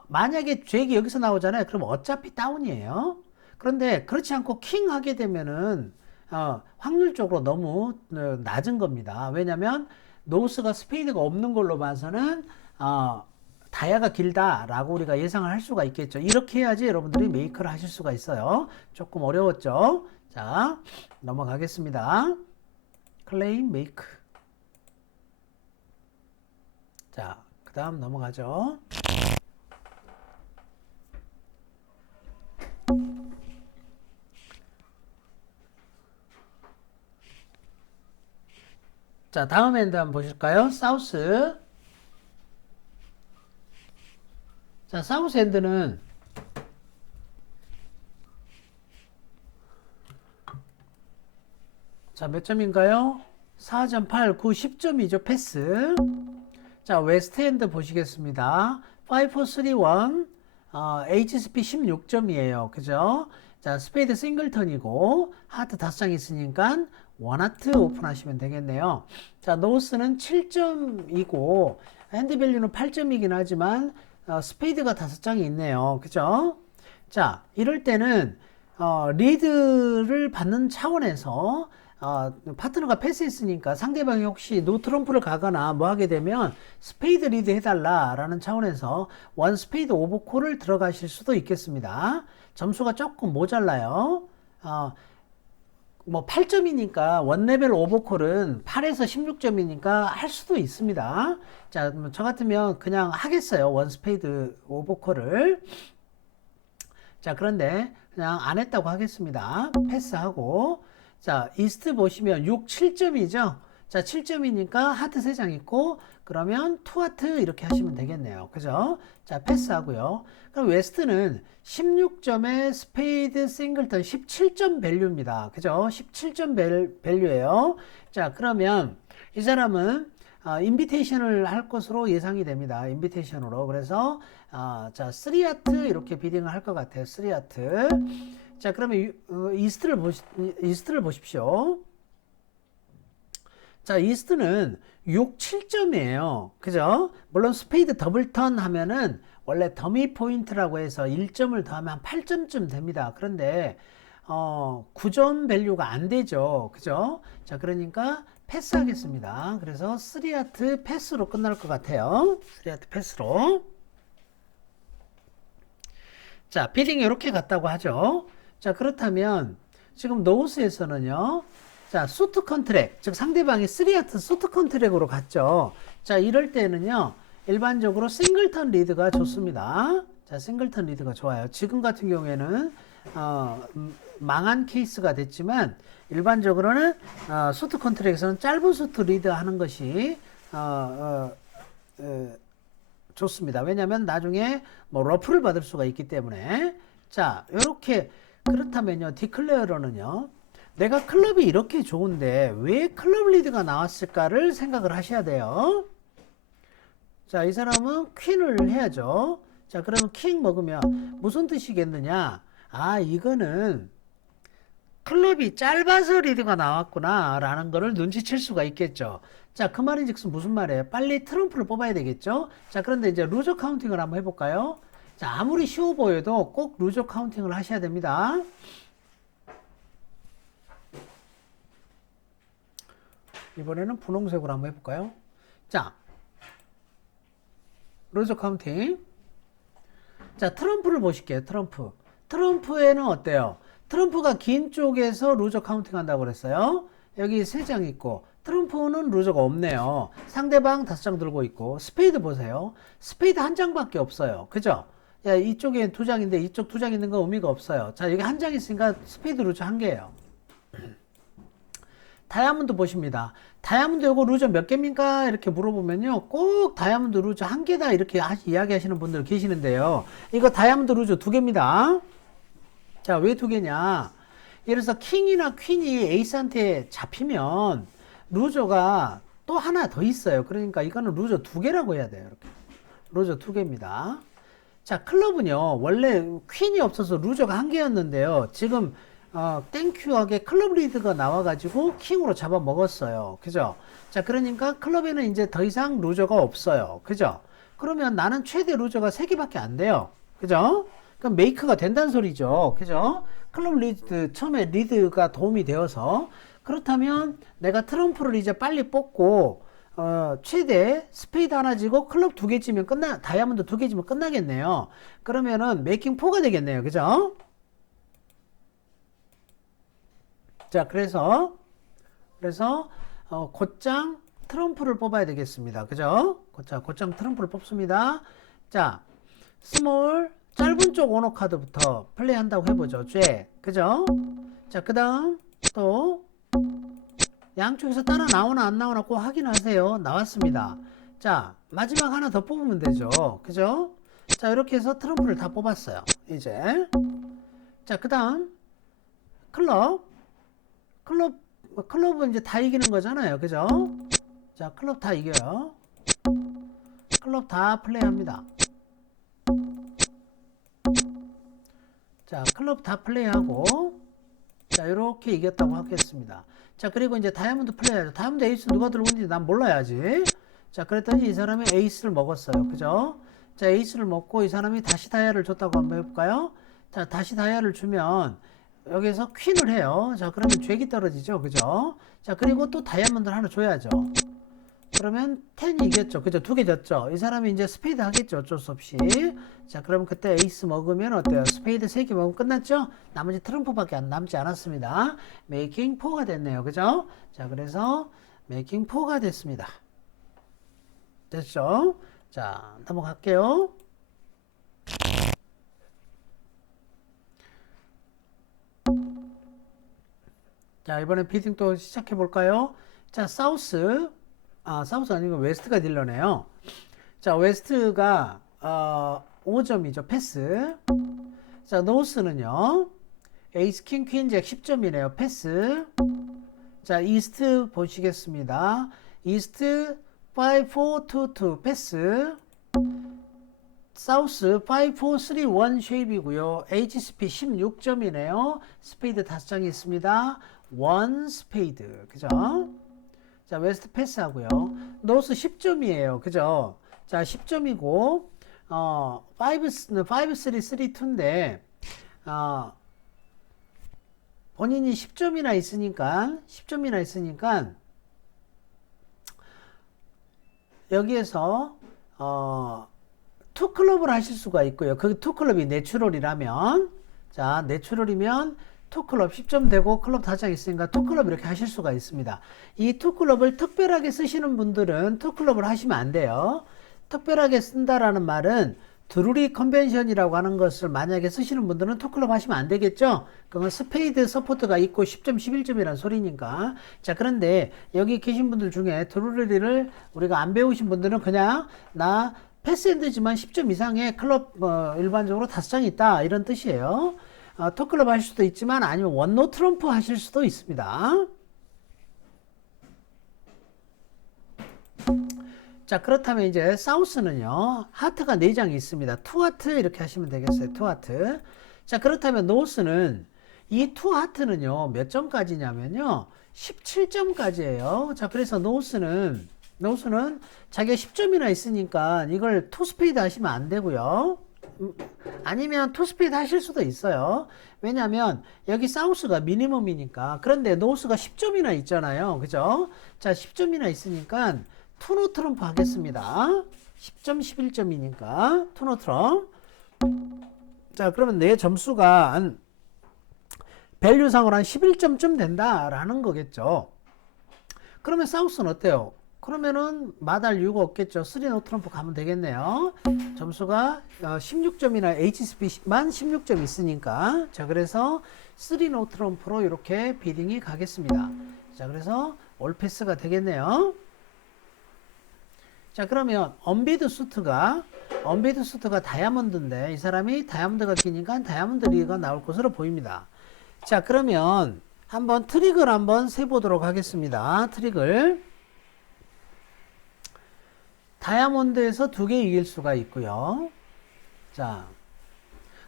만약에 잭이 여기서 나오잖아요. 그럼 어차피 다운이에요. 그런데 그렇지 않고 킹 하게 되면은 확률적으로 너무 낮은 겁니다. 왜냐면 노스가 스페이드가 없는 걸로 봐서는 다이아가 길다라고 우리가 예상을 할 수가 있겠죠. 이렇게 해야지 여러분들이 메이크를 하실 수가 있어요. 조금 어려웠죠. 자, 넘어가겠습니다. 클레임 메이크. 자, 그 다음 넘어가죠. 자, 다음 핸드 한번 보실까요? 사우스. 자, 사우스 핸드는 자, 몇 점인가요? 4.8, 9, 10점이죠. 패스. 자, 웨스트 핸드 보시겠습니다. 5, 4, 3, 1. HSP 16점이에요. 그죠? 자, 스페이드 싱글턴이고, 하트 5장 있으니까 원하트 오픈하시면 되겠네요. 자, 노스는 7점이고, 핸드밸류는 8점이긴 하지만, 스페이드가 5장이 있네요. 그죠? 자, 이럴 때는, 리드를 받는 차원에서, 파트너가 패스했으니까 상대방이 혹시 노 트럼프를 가거나 뭐 하게 되면 스페이드 리드 해달라 라는 차원에서 원 스페이드 오버콜을 들어가실 수도 있겠습니다. 점수가 조금 모자라요. 뭐 8점이니까 원 레벨 오버콜은 8에서 16점이니까 할 수도 있습니다. 자, 저 같으면 그냥 하겠어요. 원 스페이드 오버콜을. 자, 그런데 그냥 안 했다고 하겠습니다. 패스하고. 자, 이스트 보시면 6, 7점이죠. 자, 7점이니까 하트 3장 있고, 그러면 투 하트 이렇게 하시면 되겠네요. 그죠? 자, 패스하고요. 그럼 웨스트는 16점에 스페이드 싱글턴 17점 밸류입니다. 그죠? 17점 밸류예요. 자, 그러면 이 사람은 인비테이션을 할 것으로 예상이 됩니다. 인비테이션으로. 그래서 자, 3하트 이렇게 비딩을 할 것 같아요. 3하트. 자, 그러면 이스트를 보십시오. 자, 이스트는 6, 7점이에요. 그죠? 물론 스페이드 더블턴 하면은 원래 더미 포인트라고 해서 1점을 더하면 8점쯤 됩니다. 그런데 9점 밸류가 안 되죠. 그죠? 자, 그러니까 패스하겠습니다. 그래서 3하트 패스로 끝날 것 같아요. 3하트 패스로. 자, 비딩이 이렇게 갔다고 하죠. 자, 그렇다면 지금 노스에서는요. 자, 수트 컨트랙, 즉 상대방이 3하트 수트 컨트랙으로 갔죠. 자, 이럴 때는요. 일반적으로 싱글턴 리드가 좋습니다. 자, 싱글턴 리드가 좋아요. 지금 같은 경우에는 망한 케이스가 됐지만 일반적으로는 수트 컨트랙에서는 짧은 수트 리드 하는 것이 좋습니다. 왜냐하면 나중에 뭐 러프를 받을 수가 있기 때문에. 자, 이렇게 그렇다면요. 디클레어러는요. 내가 클럽이 이렇게 좋은데 왜 클럽 리드가 나왔을까를 생각을 하셔야 돼요. 자, 이 사람은 퀸을 해야죠. 자, 그러면 킹 먹으면 무슨 뜻이겠느냐? 아, 이거는 클럽이 짧아서 리드가 나왔구나 라는 거를 눈치챌 수가 있겠죠. 자, 그 말인즉슨 무슨 말이에요? 빨리 트럼프를 뽑아야 되겠죠. 자, 그런데 이제 루저 카운팅을 한번 해볼까요? 자, 아무리 쉬워 보여도 꼭 루저 카운팅을 하셔야 됩니다. 이번에는 분홍색으로 한번 해볼까요? 자, 루저 카운팅. 자, 트럼프를 보실게요. 트럼프. 트럼프에는 어때요? 트럼프가 긴 쪽에서 루저 카운팅 한다고 그랬어요. 여기 3장 있고 트럼프는 루저가 없네요. 상대방 5장 들고 있고 스페이드 보세요. 스페이드 1장밖에 없어요. 그죠? 야, 이쪽에 2장인데 이쪽 2장 있는 건 의미가 없어요. 자, 여기 1장 있으니까 스페이드 루저 1개예요. 다이아몬드 보십니다. 다이아몬드 요거 루저 몇 개입니까? 이렇게 물어보면요. 꼭 다이아몬드 루저 1개다 이렇게 이야기하시는 분들 계시는데요. 이거 다이아몬드 루저 2개입니다. 자, 왜 2개냐? 예를 들어서 킹이나 퀸이 에이스한테 잡히면 루저가 또 하나 더 있어요. 그러니까 이거는 루저 2개라고 해야 돼요. 이렇게. 루저 2개입니다. 자, 클럽은요. 원래 퀸이 없어서 루저가 1개였는데요. 지금 땡큐하게 클럽 리드가 나와가지고 킹으로 잡아먹었어요. 그죠? 자, 그러니까 클럽에는 이제 더 이상 루저가 없어요. 그죠? 그러면 나는 최대 루저가 3개밖에 안 돼요. 그죠? 그럼 메이크가 된다는 소리죠. 그죠? 클럽 리드, 처음에 리드가 도움이 되어서. 그렇다면 내가 트럼프를 이제 빨리 뽑고, 최대 스페이드 하나 지고 클럽 2개 지면 다이아몬드 2개 지면 끝나겠네요. 그러면은 메이킹 4가 되겠네요. 그죠? 자, 그래서 곧장 트럼프를 뽑아야 되겠습니다. 그죠? 곧장 트럼프를 뽑습니다. 자, 스몰 짧은 쪽 오너 카드부터 플레이한다고 해보죠. 죄. 그죠? 자, 그 다음 또 양쪽에서 따라 나오나 안 나오나 꼭 확인하세요. 나왔습니다. 자, 마지막 하나 더 뽑으면 되죠. 그죠? 자, 이렇게 해서 트럼프를 다 뽑았어요. 이제. 자, 그 다음, 클럽은 이제 다 이기는 거잖아요. 그죠? 자, 클럽 다 이겨요. 클럽 다 플레이합니다. 자, 클럽 다 플레이하고, 자, 이렇게 이겼다고 하겠습니다. 자, 그리고 이제 다이아몬드 플레이하죠. 다이아몬드 에이스 누가 들고 있는지 난 몰라야지. 자, 그랬더니 이 사람이 에이스를 먹었어요. 그죠? 자, 에이스를 먹고 이 사람이 다시 다이아를 줬다고 한번 해볼까요? 자, 다시 다이아를 주면 여기서 퀸을 해요. 자, 그러면 잭이 떨어지죠. 그죠? 자, 그리고 또 다이아몬드를 하나 줘야죠. 그러면 10이 이겼죠. 그죠? 2개 졌죠. 이 사람이 이제 스페이드 하겠죠. 어쩔 수 없이. 자, 그러면 그때 에이스 먹으면 어때요? 스페이드 3개 먹으면 끝났죠? 나머지 트럼프밖에 남지 않았습니다. 메이킹 4가 됐네요. 그죠? 자, 그래서 메이킹 4가 됐습니다. 됐죠? 자, 넘어갈게요. 자, 이번엔 비딩 또 시작해 볼까요? 자, 사우스 아니고 웨스트가 딜러네요. 자, 웨스트가 5점이죠. 패스. 자, 노스는요. 에이스 킹 퀸 잭 10점이네요. 패스. 자, 이스트 보시겠습니다. 이스트 5 4 2 2 패스. 사우스 5 4 3 1 쉐입이고요. HSP 16점이네요. 스페이드 5장이 있습니다. 1 스페이드. 그죠? 자, 웨스트 패스하고요. 노스 10점이에요. 그죠? 자, 10점이고 5 3 3 2인데 본인이 10점이나 있으니까 여기에서 투클럽을 하실 수가 있고요. 그 투클럽이 내추럴이라면, 자, 내추럴이면 투클럽 10점 되고 클럽 5장 있으니까 투클럽 이렇게 하실 수가 있습니다. 이 투클럽을 특별하게 쓰시는 분들은 투클럽을 하시면 안 돼요. 특별하게 쓴다라는 말은 드루리 컨벤션이라고 하는 것을 만약에 쓰시는 분들은 투클럽 하시면 안 되겠죠? 그건 스페이드 서포트가 있고 10점, 11점이라는 소리니까. 자, 그런데 여기 계신 분들 중에 드루리를 우리가 안 배우신 분들은 그냥 나 패스핸드지만 10점 이상의 클럽 일반적으로 5장이 있다 이런 뜻이에요. 토클럽 하실 수도 있지만 아니면 원노 트럼프 하실 수도 있습니다. 자, 그렇다면 이제 사우스는요. 하트가 4장이 있습니다. 투하트 이렇게 하시면 되겠어요. 투하트. 자, 그렇다면 노스는 이 투하트는요. 몇 점까지냐면요. 17점까지예요. 자, 그래서 노스는 자기가 10점이나 있으니까 이걸 투스페이드 하시면 안 되고요. 아니면 투스피드 하실 수도 있어요. 왜냐면 여기 사우스가 미니멈이니까. 그런데 노스가 10점이나 있잖아요. 그죠? 자, 10점이나 있으니까 투노 트럼프 하겠습니다. 10점, 11점이니까 투노 트럼프. 자, 그러면 내 점수가 한 밸류상으로 한 11점쯤 된다라는 거겠죠. 그러면 사우스는 어때요? 그러면은 마다할 이유가 없겠죠. 3노 트럼프 가면 되겠네요. 점수가 16점이나 HSP만 16점 있으니까. 자, 그래서 3노 트럼프로 이렇게 비딩이 가겠습니다. 자, 그래서 올패스가 되겠네요. 자, 그러면 언비드 수트가 다이아몬드인데 이 사람이 다이아몬드가 끼니까 다이아몬드 리그가 나올 것으로 보입니다. 자, 그러면 한번 트릭을 한번 세보도록 하겠습니다. 트릭을. 다이아몬드에서 2개 이길 수가 있고요. 자,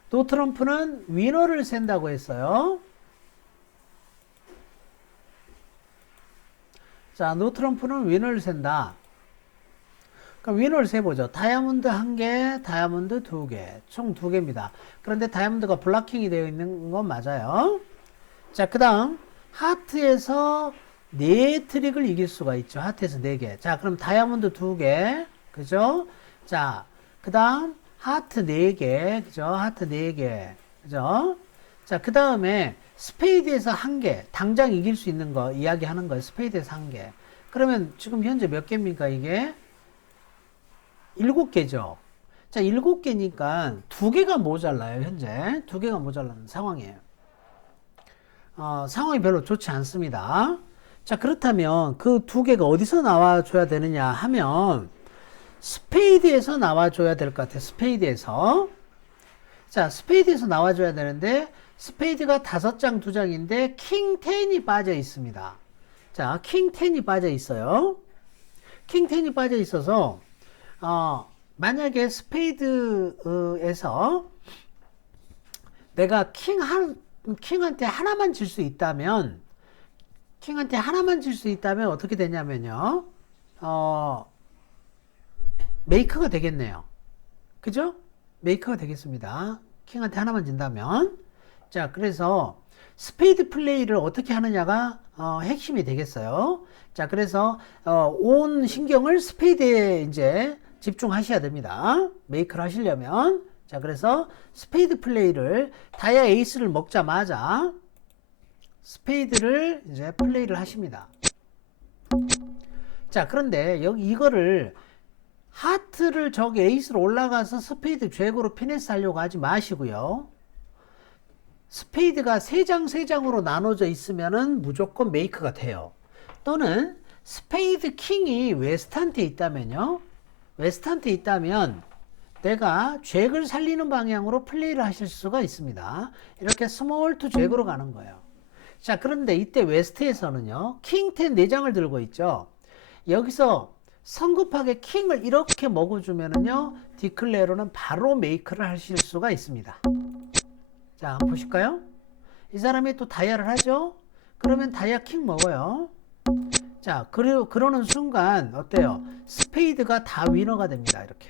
노트럼프는 위너를 센다고 했어요. 자, 노트럼프는 위너를 센다. 그럼 위너를 세보죠. 다이아몬드 1개, 다이아몬드 2개. 총 2개입니다. 그런데 다이아몬드가 블락킹이 되어 있는 건 맞아요. 자, 그 다음 하트에서 4트릭을 이길 수가 있죠. 하트에서 4개. 자, 그럼 다이아몬드 2개. 그죠? 자, 그 다음 하트 4개. 그죠? 하트 4개. 그죠? 자, 그 다음에 스페이드에서 1개. 당장 이길 수 있는 거 이야기하는 거예요. 스페이드에서 1개. 그러면 지금 현재 몇 개입니까, 이게? 7개죠. 자, 7개니까 2개가 모자라요, 현재. 2개가 모자라는 상황이에요. 상황이 별로 좋지 않습니다. 자, 그렇다면 그 두 개가 어디서 나와줘야 되느냐 하면 스페이드에서 나와줘야 될 것 같아요. 스페이드에서. 자, 스페이드에서 나와줘야 되는데 스페이드가 5장 2장인데 킹 10이 빠져 있습니다. 자, 킹 10이 빠져 있어요. 킹 10이 빠져 있어서 만약에 스페이드에서 내가 킹한테 하나만 질 수 있다면 어떻게 되냐면요. 메이크가 되겠네요. 그죠? 메이크가 되겠습니다. 킹한테 하나만 진다면. 자, 그래서 스페이드 플레이를 어떻게 하느냐가 핵심이 되겠어요. 자, 그래서 온 신경을 스페이드에 이제 집중하셔야 됩니다. 메이크를 하시려면. 자, 그래서 스페이드 플레이를 다이아 에이스를 먹자마자 스페이드를 이제 플레이를 하십니다. 자, 그런데 여기 이거를 하트를 저기 에이스로 올라가서 스페이드 잭으로 피네스 하려고 하지 마시고요. 스페이드가 3장 3장으로 나눠져 있으면은 무조건 메이크가 돼요. 또는 스페이드 킹이 웨스트한테 있다면요. 웨스트한테 있다면 내가 잭을 살리는 방향으로 플레이를 하실 수가 있습니다. 이렇게 스몰 투 잭으로 가는 거예요. 자, 그런데 이때 웨스트에서는요. 킹 10 4장을 들고 있죠. 여기서 성급하게 킹을 이렇게 먹어주면은요. 디클레어로는 바로 메이크를 하실 수가 있습니다. 자, 한번 보실까요? 이 사람이 또 다이아를 하죠? 그러면 다이아 킹 먹어요. 자, 그러는 순간 어때요? 스페이드가 다 위너가 됩니다. 이렇게.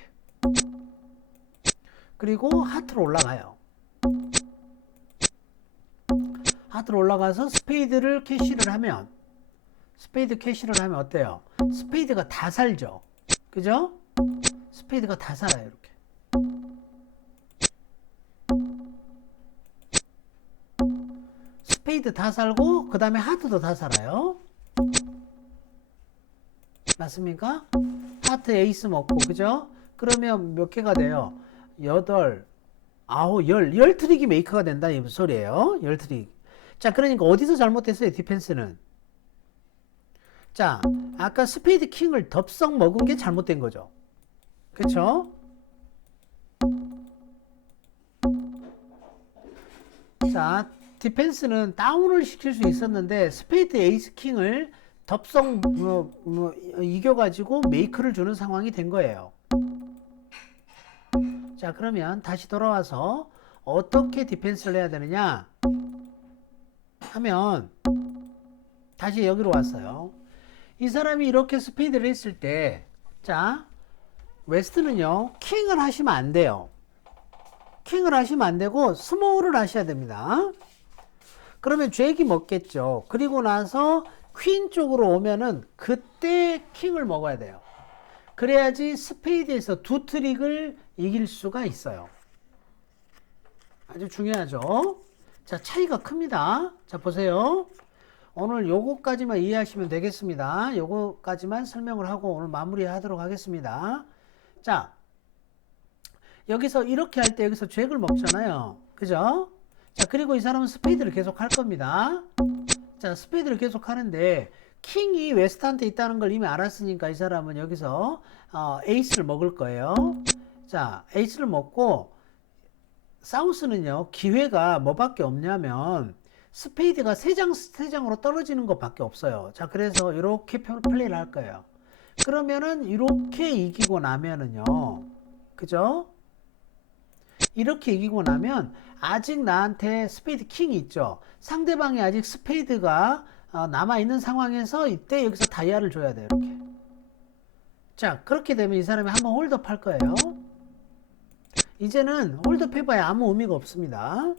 그리고 하트로 올라가요. 하트로 올라가서 스페이드 캐시를 하면 어때요? 스페이드가 다 살죠. 그죠? 스페이드가 다 살아요. 이렇게. 스페이드 다 살고 그 다음에 하트도 다 살아요. 맞습니까? 하트 에이스 먹고 그죠? 그러면 몇 개가 돼요? 8, 9, 10 트릭이 메이크가 된다 이 소리예요. 10 트릭. 자, 그러니까 어디서 잘못됐어요? 디펜스는. 자, 아까 스페이드 킹을 덥석 먹은 게 잘못된 거죠. 그쵸? 자, 디펜스는 다운을 시킬 수 있었는데 스페이드 에이스 킹을 덥석 이겨가지고 메이크를 주는 상황이 된 거예요. 자, 그러면 다시 돌아와서 어떻게 디펜스를 해야 되느냐 하면 다시 여기로 왔어요. 이 사람이 이렇게 스페이드를 했을 때, 자, 웨스트는요, 킹을 하시면 안 돼요. 킹을 하시면 안 되고, 스몰을 하셔야 됩니다. 그러면 잭이 먹겠죠. 그리고 나서 퀸 쪽으로 오면은 그때 킹을 먹어야 돼요. 그래야지 스페이드에서 2 트릭을 이길 수가 있어요. 아주 중요하죠. 자, 차이가 큽니다. 자, 보세요. 오늘 요거까지만 이해하시면 되겠습니다. 요거까지만 설명을 하고 오늘 마무리하도록 하겠습니다. 자, 여기서 이렇게 할 때 여기서 잭을 먹잖아요. 그죠? 자, 그리고 이 사람은 스페이드를 계속 할 겁니다. 자, 스페이드를 계속 하는데 킹이 웨스트한테 있다는 걸 이미 알았으니까 이 사람은 여기서 에이스를 먹을 거예요. 자, 에이스를 먹고 사우스는요, 기회가 뭐밖에 없냐면 스페이드가 3장으로 떨어지는 것밖에 없어요. 자, 그래서 이렇게 플레이를 할 거예요. 그러면은 이렇게 이기고 나면은요, 그죠? 이렇게 이기고 나면 아직 나한테 스페이드 킹이 있죠. 상대방이 아직 스페이드가 남아있는 상황에서 이때 여기서 다이아를 줘야 돼요. 이렇게. 자, 그렇게 되면 이 사람이 한번 홀드업 할 거예요. 이제는 홀드업 해봐야 아무 의미가 없습니다.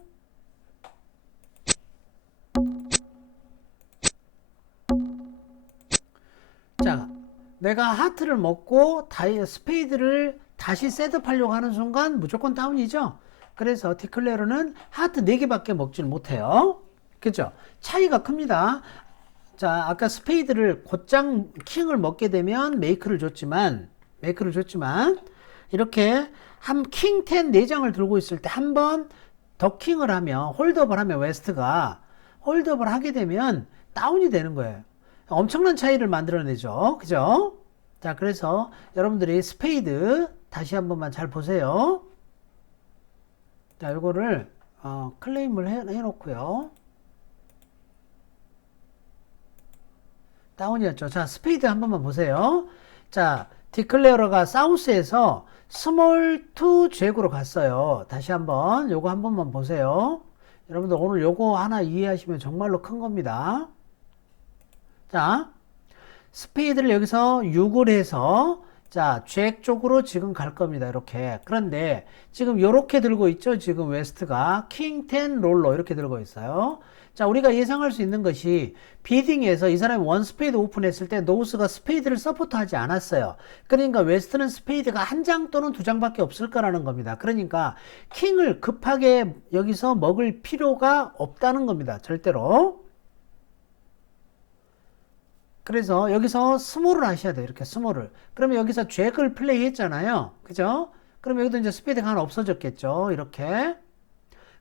자, 내가 하트를 먹고 스페이드를 다시 셋업하려고 하는 순간 무조건 다운이죠. 그래서 디클레어는 하트 4개밖에 먹지를 못해요. 그죠? 차이가 큽니다. 자, 아까 스페이드를 곧장 킹을 먹게 되면 메이크를 줬지만 이렇게 킹 10 4장을 들고 있을 때 한 번 더 킹을 하면 홀드업을 하면 웨스트가 홀드업을 하게 되면 다운이 되는 거예요. 엄청난 차이를 만들어내죠. 그죠? 자, 그래서 여러분들이 스페이드 다시 한 번만 잘 보세요. 자, 이거를 클레임을 해놓고요. 다운이었죠. 자, 스페이드 한 번만 보세요. 자, 디클레어러가 사우스에서 스몰 투 잭으로 갔어요. 다시 한번 요거 한 번만 보세요. 여러분들 오늘 요거 하나 이해하시면 정말로 큰 겁니다. 자, 스페이드를 여기서 6을 해서 자, 잭 쪽으로 지금 갈 겁니다. 이렇게. 그런데 지금 이렇게 들고 있죠. 지금 웨스트가 킹 10 롤러 이렇게 들고 있어요. 자, 우리가 예상할 수 있는 것이 비딩에서 이 사람이 원 스페이드 오픈했을 때 노스가 스페이드를 서포트하지 않았어요. 그러니까 웨스트는 스페이드가 한 장 또는 두 장밖에 없을 거라는 겁니다. 그러니까 킹을 급하게 여기서 먹을 필요가 없다는 겁니다. 절대로. 그래서 여기서 스몰을 하셔야 돼요. 이렇게 스몰을. 그러면 여기서 잭을 플레이 했잖아요. 그죠? 그럼 여기도 이제 스페이드가 하나 없어졌겠죠. 이렇게.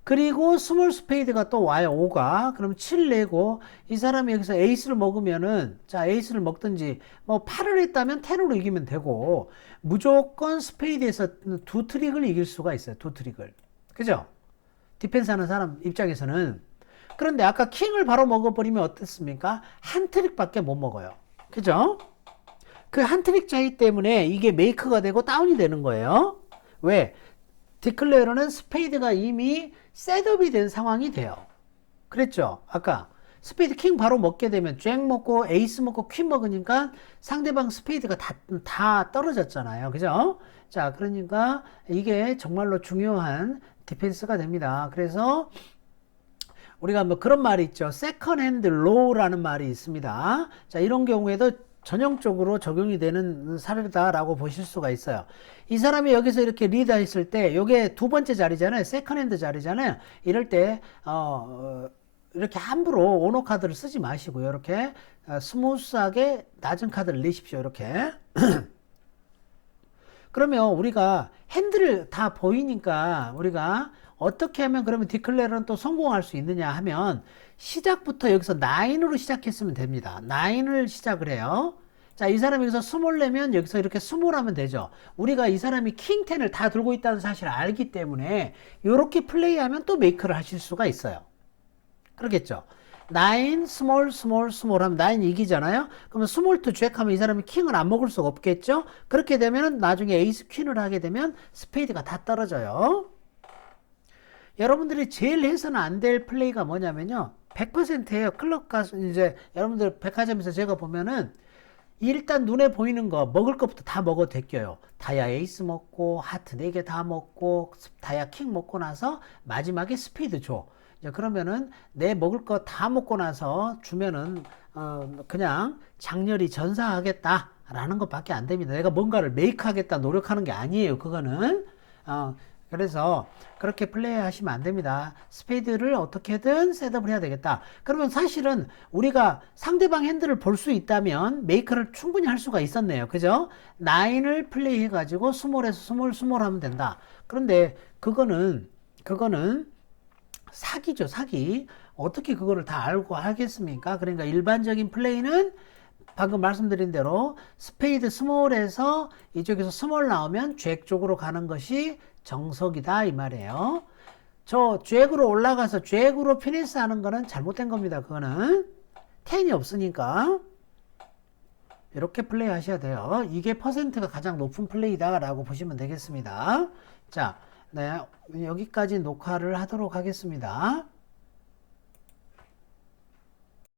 그리고 스몰 스페이드가 또 와요. 5가. 그럼 7 내고 이 사람이 여기서 에이스를 먹으면은 자, 에이스를 먹든지 뭐 8을 했다면 10으로 이기면 되고 무조건 스페이드에서 두 트릭을 이길 수가 있어요. 두 트릭을. 그죠? 디펜스 하는 사람 입장에서는. 그런데 아까 킹을 바로 먹어버리면 어떻습니까? 한 트릭밖에 못 먹어요. 그죠? 그 한 트릭 차이 때문에 이게 메이크가 되고 다운이 되는 거예요. 왜? 디클레어는 스페이드가 이미 셋업이 된 상황이 돼요. 그랬죠? 아까 스페이드 킹 바로 먹게 되면 잭 먹고 에이스 먹고 퀸 먹으니까 상대방 스페이드가 다 떨어졌잖아요. 그죠? 자, 그러니까 이게 정말로 중요한 디펜스가 됩니다. 그래서 우리가 뭐 그런 말이 있죠. 세컨 핸드 로우라는 말이 있습니다. 자, 이런 경우에도 전형적으로 적용이 되는 사례다라고 보실 수가 있어요. 이 사람이 여기서 이렇게 리드했을 때 이게 두 번째 자리잖아요. 세컨 핸드 자리잖아요. 이럴 때 이렇게 함부로 오너 카드를 쓰지 마시고요. 이렇게 스무스하게 낮은 카드를 내십시오. 이렇게. 그러면 우리가 핸들을 다 보이니까 우리가 어떻게 하면 그러면 디클레어는 또 성공할 수 있느냐 하면 시작부터 여기서 9으로 시작했으면 됩니다. 9을 시작을 해요. 자, 이 사람이 여기서 스몰 내면 여기서 이렇게 스몰 하면 되죠. 우리가 이 사람이 킹 10을 다 들고 있다는 사실을 알기 때문에 이렇게 플레이하면 또 메이크를 하실 수가 있어요. 그렇겠죠. 9 스몰 스몰 스몰 하면 9 이기잖아요. 그러면 스몰 투 잭 하면 이 사람이 킹을 안 먹을 수가 없겠죠. 그렇게 되면 나중에 에이스 퀸을 하게 되면 스페이드가 다 떨어져요. 여러분들이 제일 해서는 안 될 플레이가 뭐냐면요. 100%예요. 클럽 가서 이제 여러분들 백화점에서 제가 보면은 일단 눈에 보이는 거 먹을 것부터 다 먹어도 되껴요. 다이아 에이스 먹고 하트 4개 다 먹고 다이아 킹 먹고 나서 마지막에 스피드 줘. 이제 그러면은 내 먹을 거 다 먹고 나서 주면은 그냥 장렬히 전사하겠다라는 것밖에 안 됩니다. 내가 뭔가를 메이크하겠다 노력하는 게 아니에요. 그거는 그래서 그렇게 플레이 하시면 안 됩니다. 스페이드를 어떻게든 셋업을 해야 되겠다. 그러면 사실은 우리가 상대방 핸들을 볼 수 있다면 메이크를 충분히 할 수가 있었네요. 그죠? 9을 플레이 해가지고 스몰에서 스몰 하면 된다. 그런데 그거는 사기죠, 사기. 어떻게 그거를 다 알고 하겠습니까? 그러니까 일반적인 플레이는 방금 말씀드린 대로 스페이드 스몰에서 이쪽에서 스몰 나오면 잭 쪽으로 가는 것이 정석이다 이 말이에요. 저 잭으로 올라가서 잭으로 피니스 하는 거는 잘못된 겁니다. 그거는 10이 없으니까 이렇게 플레이 하셔야 돼요. 이게 퍼센트가 가장 높은 플레이다 라고 보시면 되겠습니다. 자, 네, 여기까지 녹화를 하도록 하겠습니다.